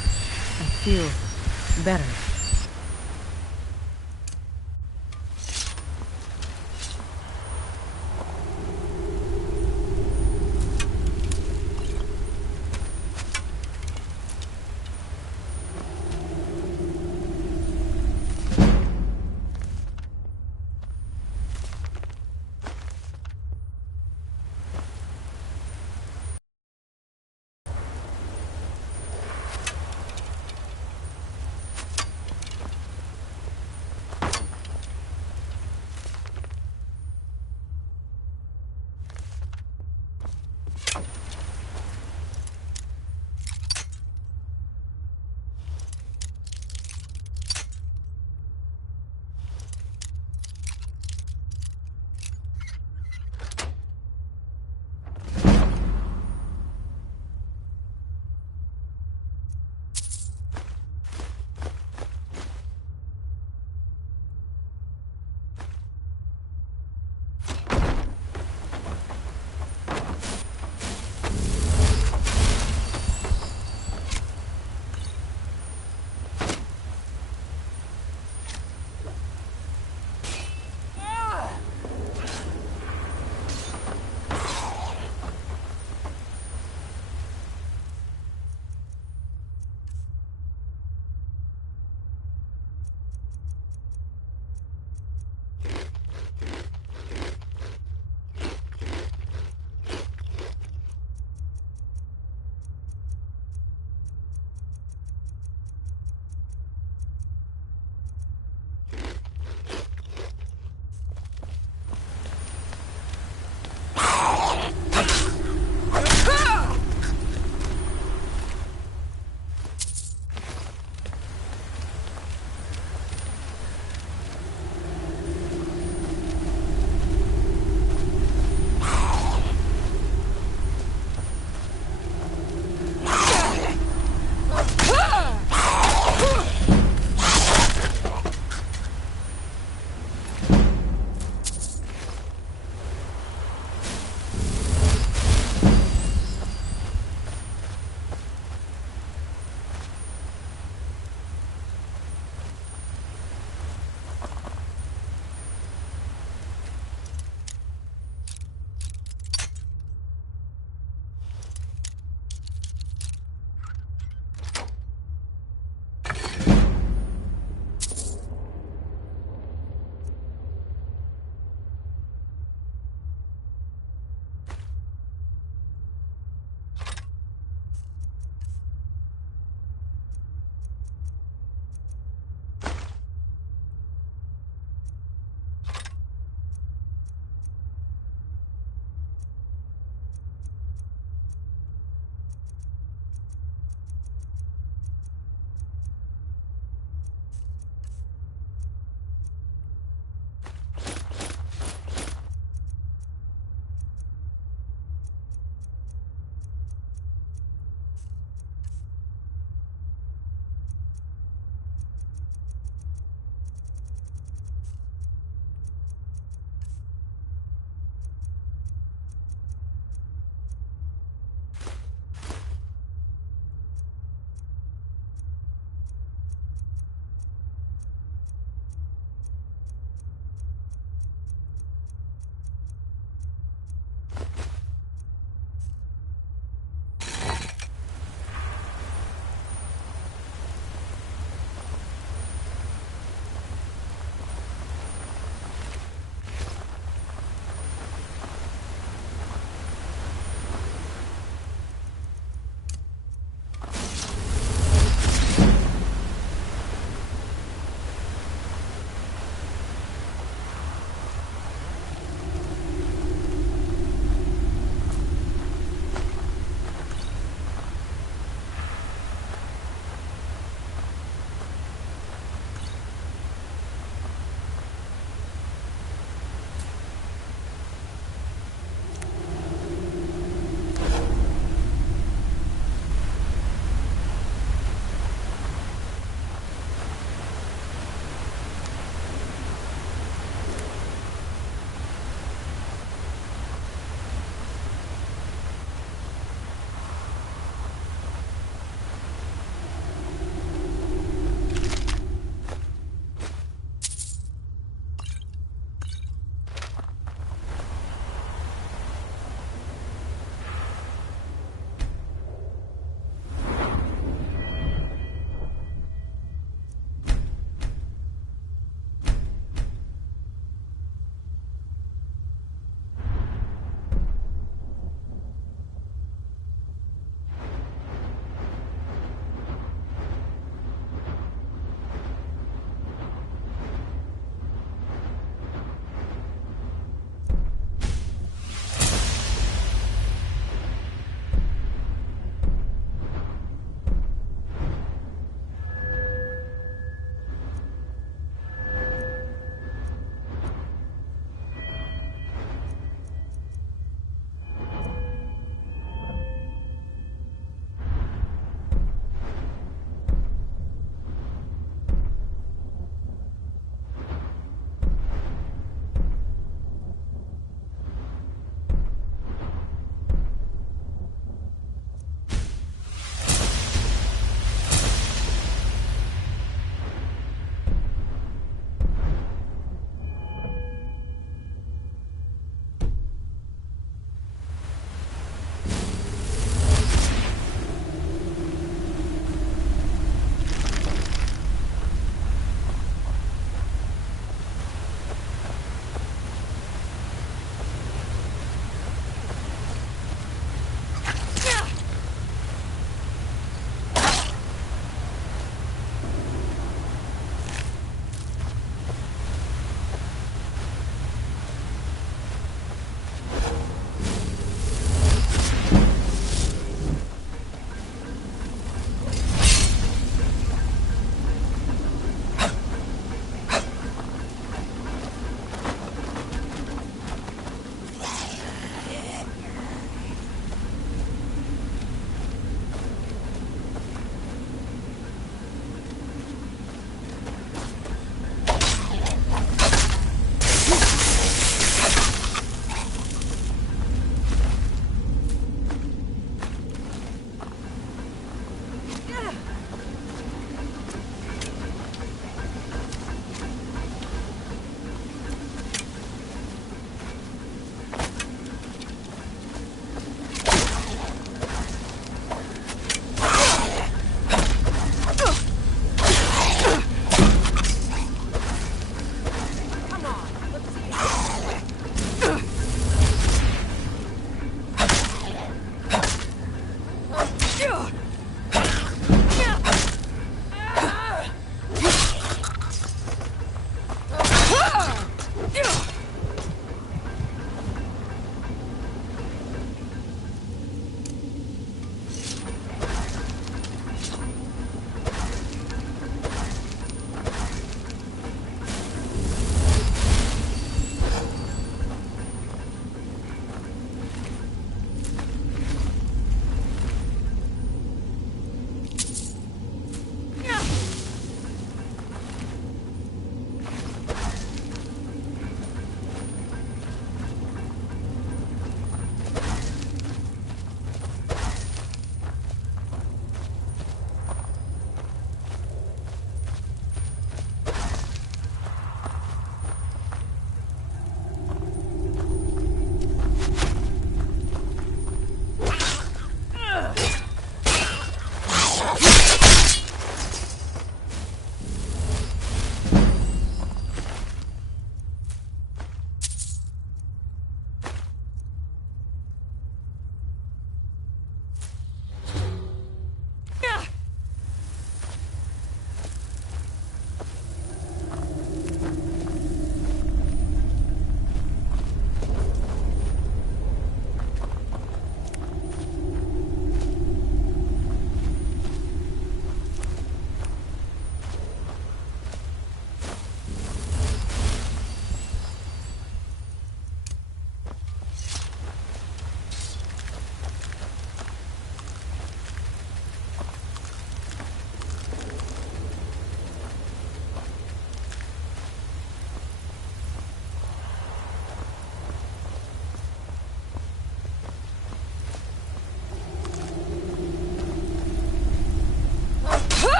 I feel better.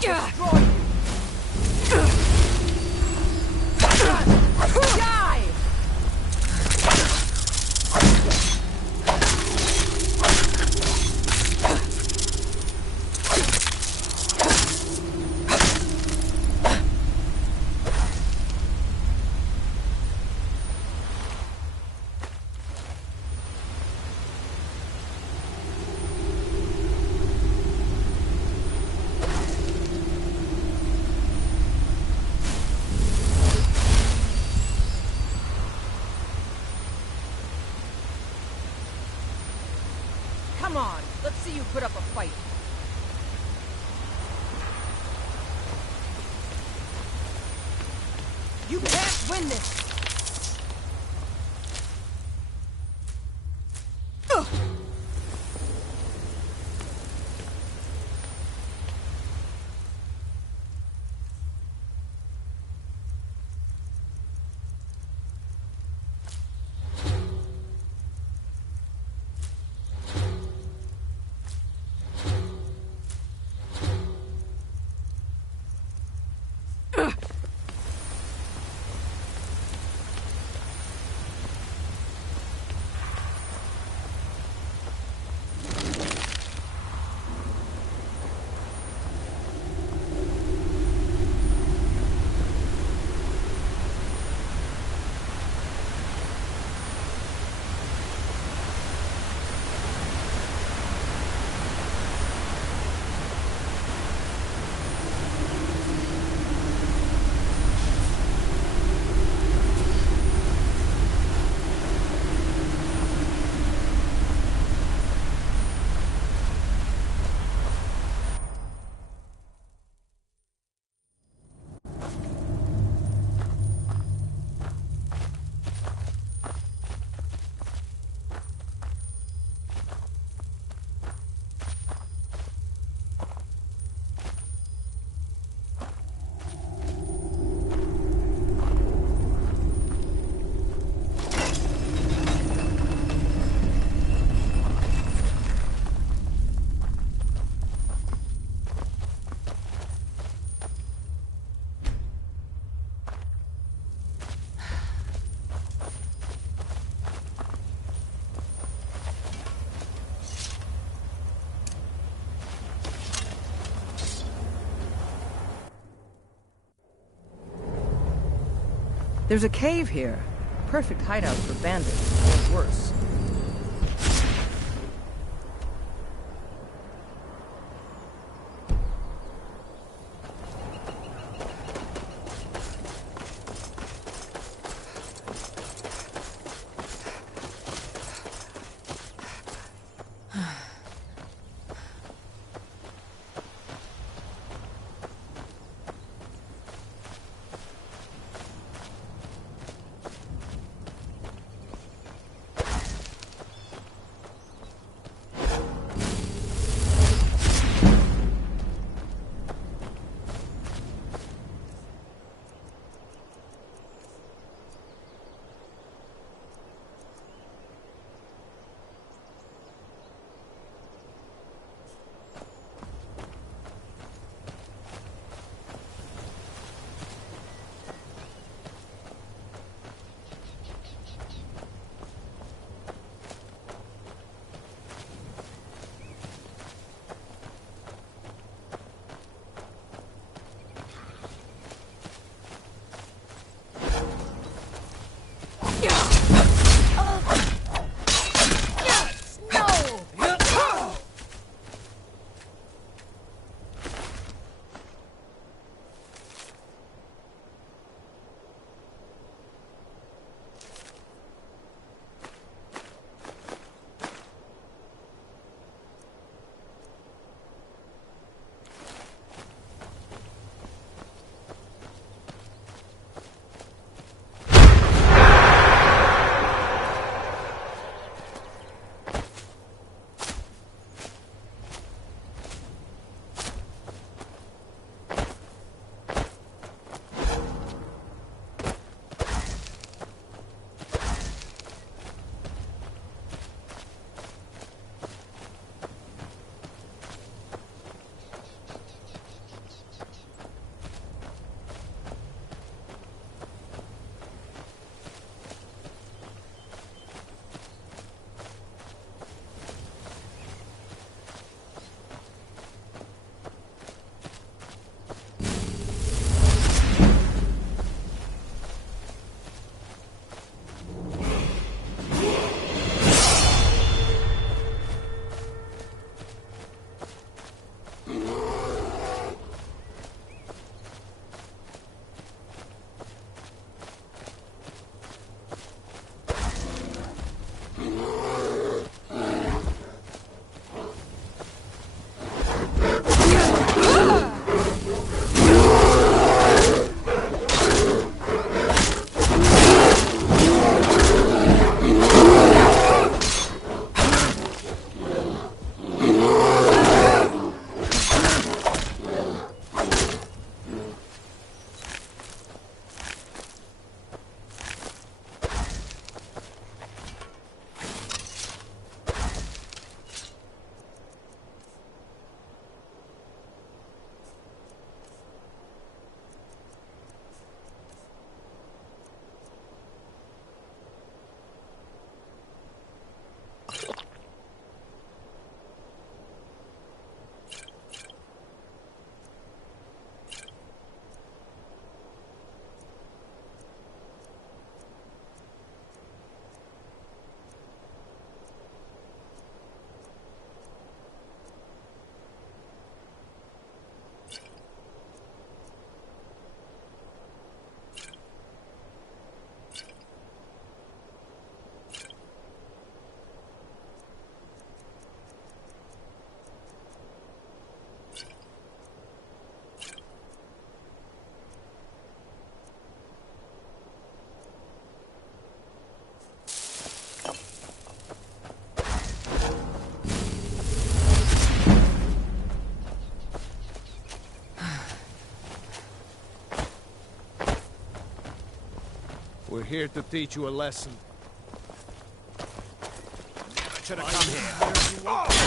Destroy you! Die! Come on, let's see you put up a fight. You can't win this! There's a cave here. Perfect hideout for bandits, or worse. We're here to teach you a lesson. Never should have come here.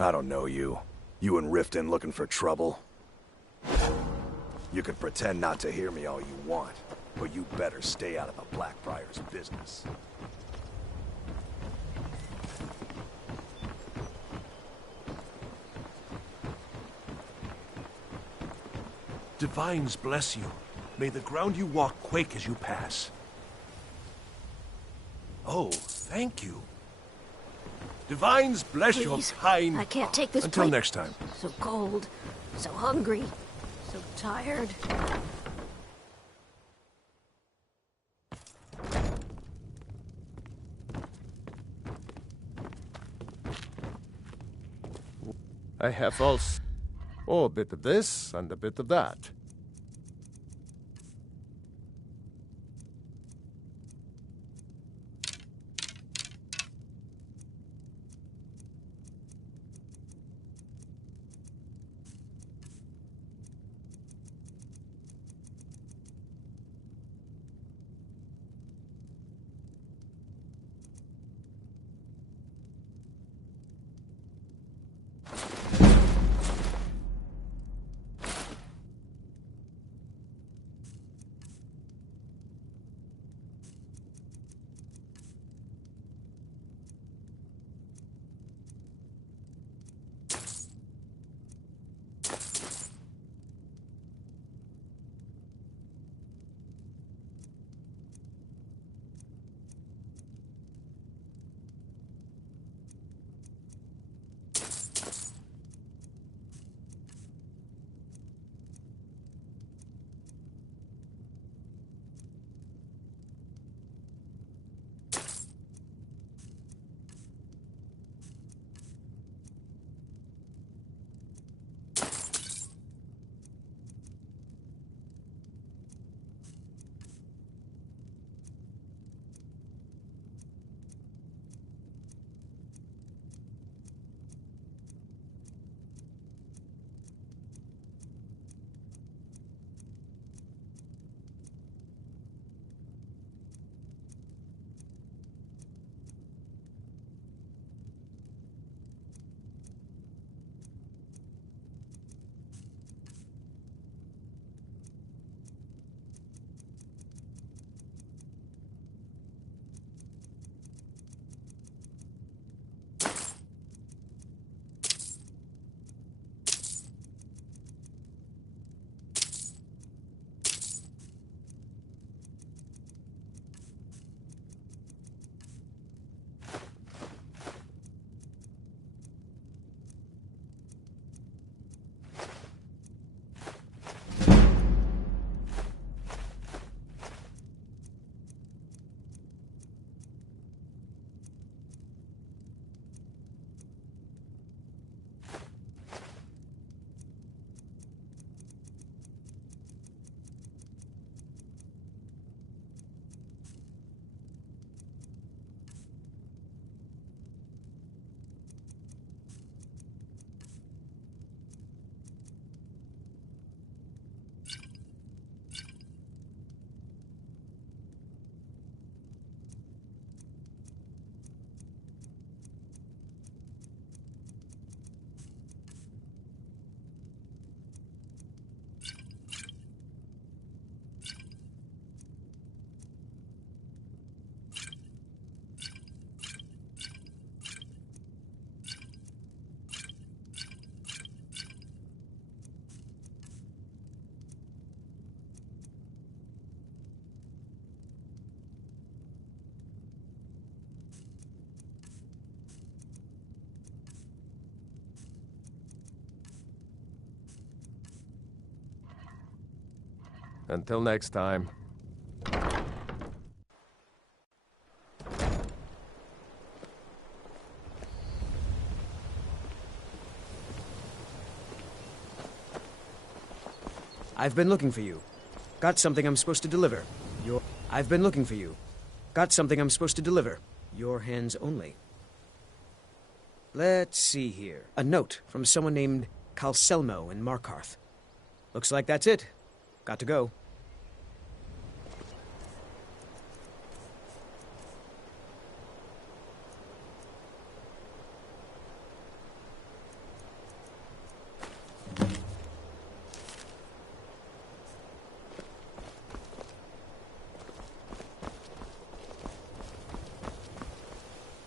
I don't know you. You and Riften looking for trouble? You can pretend not to hear me all you want, but you better stay out of the Blackbriar's business. Divines bless you. May the ground you walk quake as you pass. Oh, thank you. Divines bless your Please, kind... I can't take this Until plate. next time. So cold, so hungry, so tired. I have also... Oh, a bit of this and a bit of that. Until next time. I've been looking for you. Got something I'm supposed to deliver. I've been looking for you. Got something I'm supposed to deliver. Your hands only. Let's see here. A note from someone named Calselmo in Markarth. Looks like that's it. Got to go.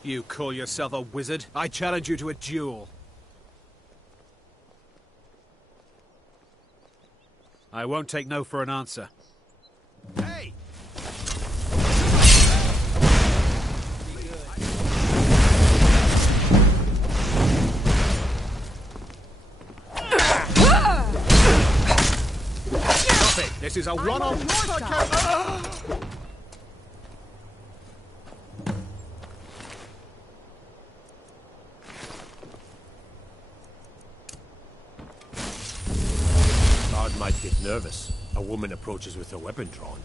You call yourself a wizard? I challenge you to a duel. I won't take no for an answer. Hey! Stop it! This is a one-off... Might get nervous. A woman approaches with her weapon drawn.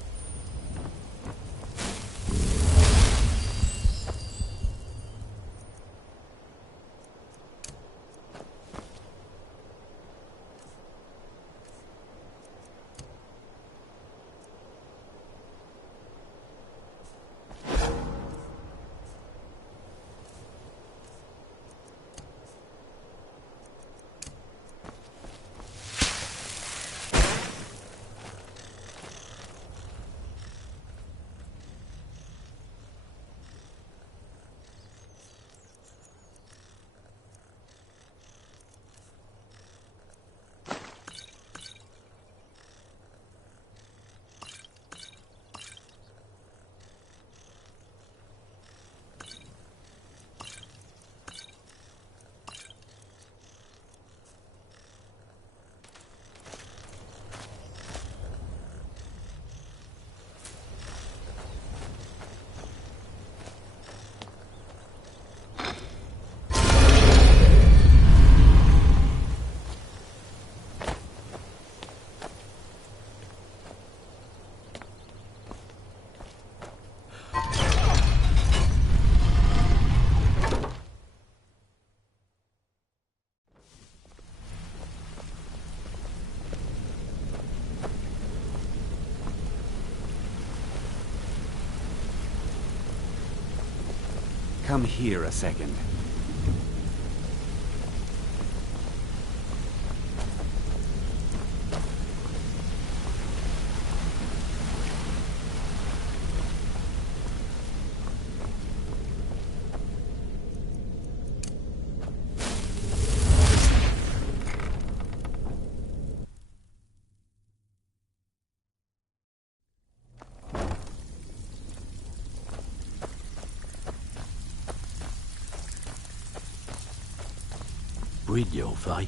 Come here a second. Brynjolf, eh?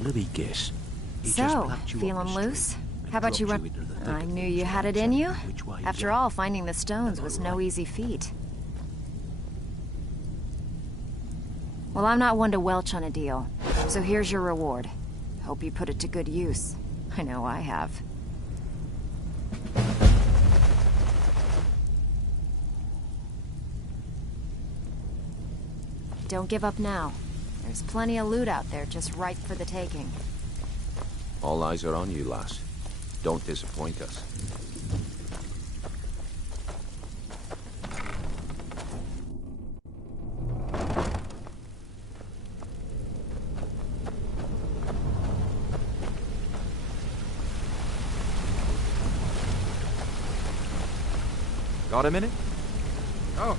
Let me guess. So, feeling loose? How about you run? I knew you had it in you. After all, finding the stones was no easy feat. Well, I'm not one to welch on a deal, so here's your reward. Hope you put it to good use. I know I have. Don't give up now. There's plenty of loot out there just ripe for the taking. All eyes are on you, lass. Don't disappoint us. Got a minute? Oh.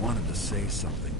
Wanted to say something.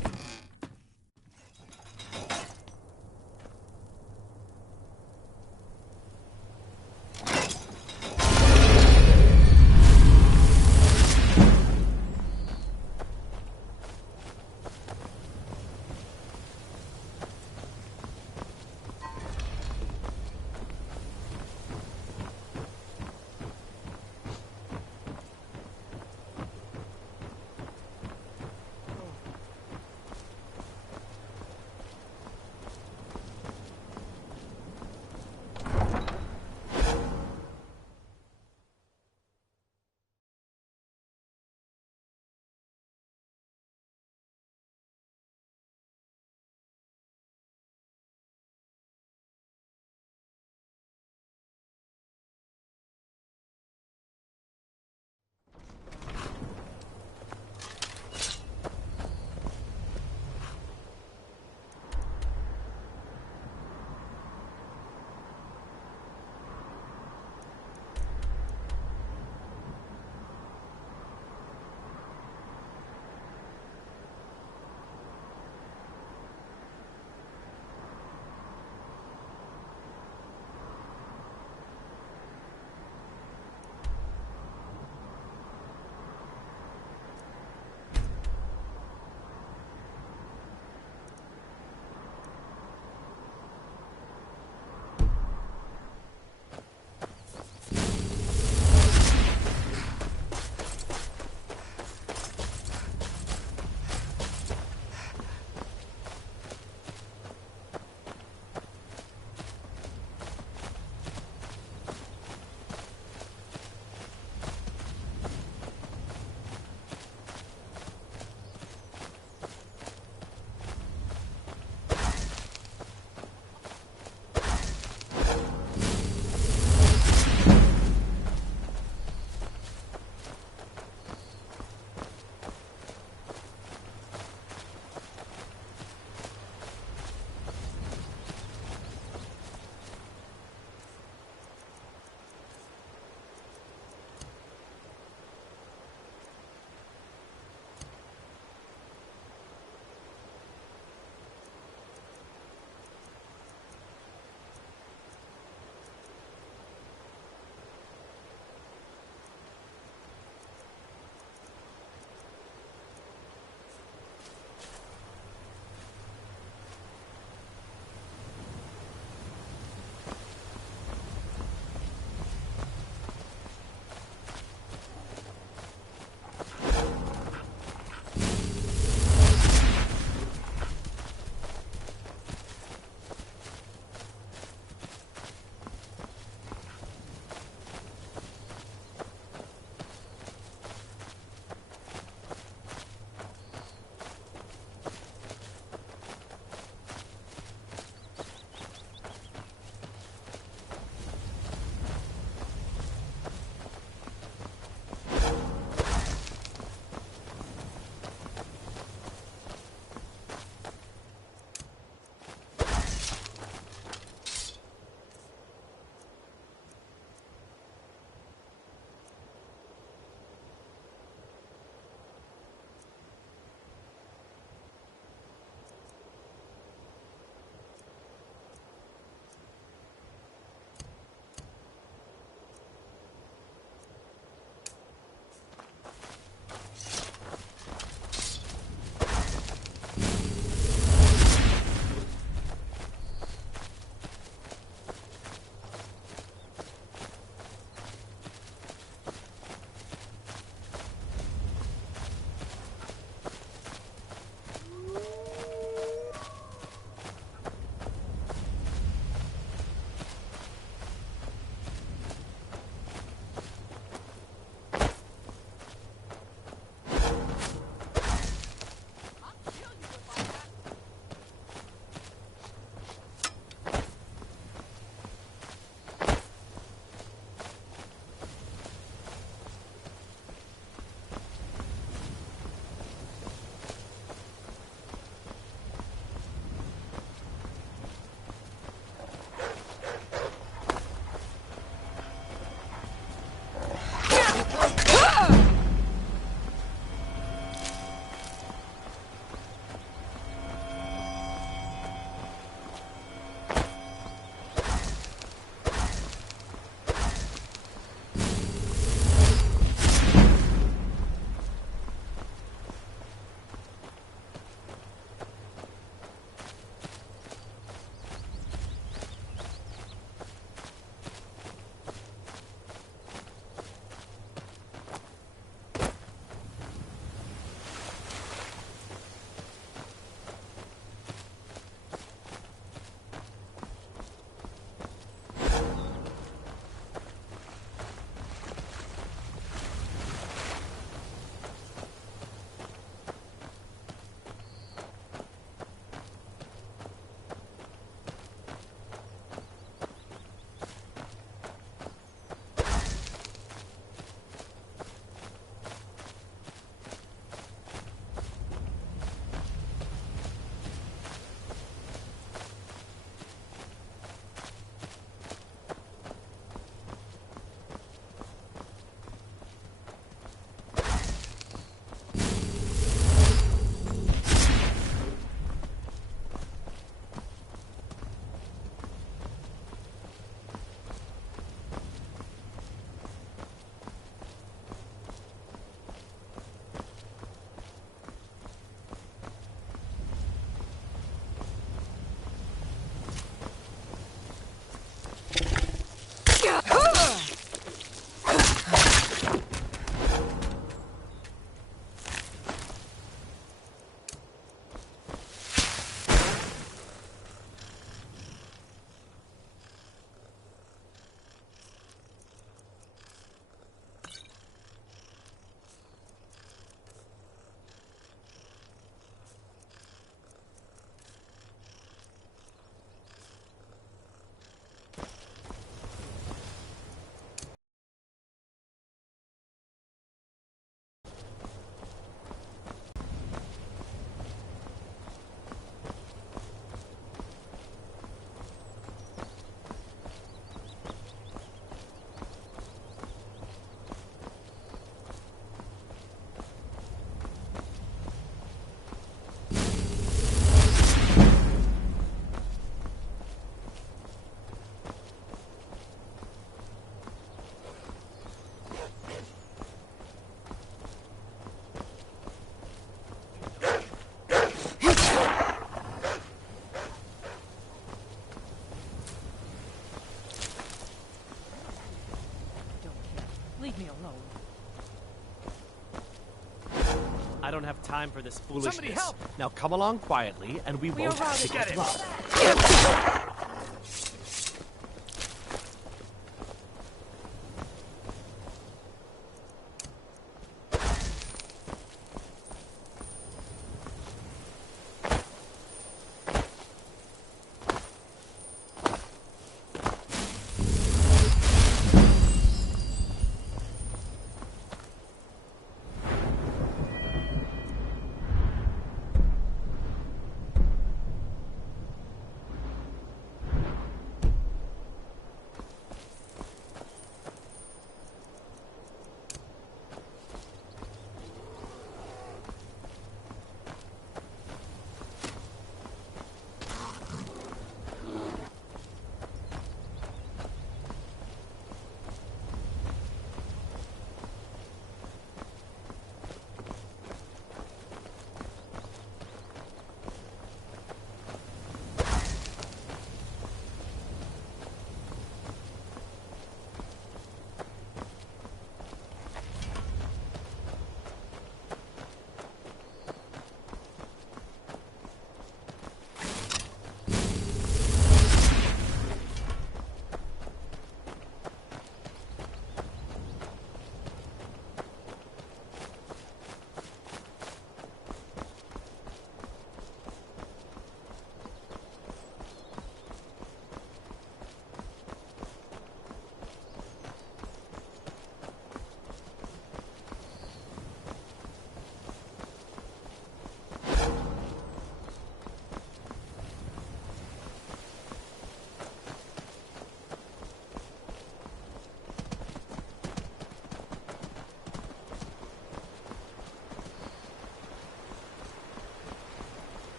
don't have time for this foolishness. Somebody help! Now come along quietly, and we won't are have to get get it. robbed.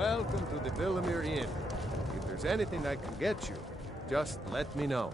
Welcome to the Villamere Inn. If there's anything I can get you, just let me know.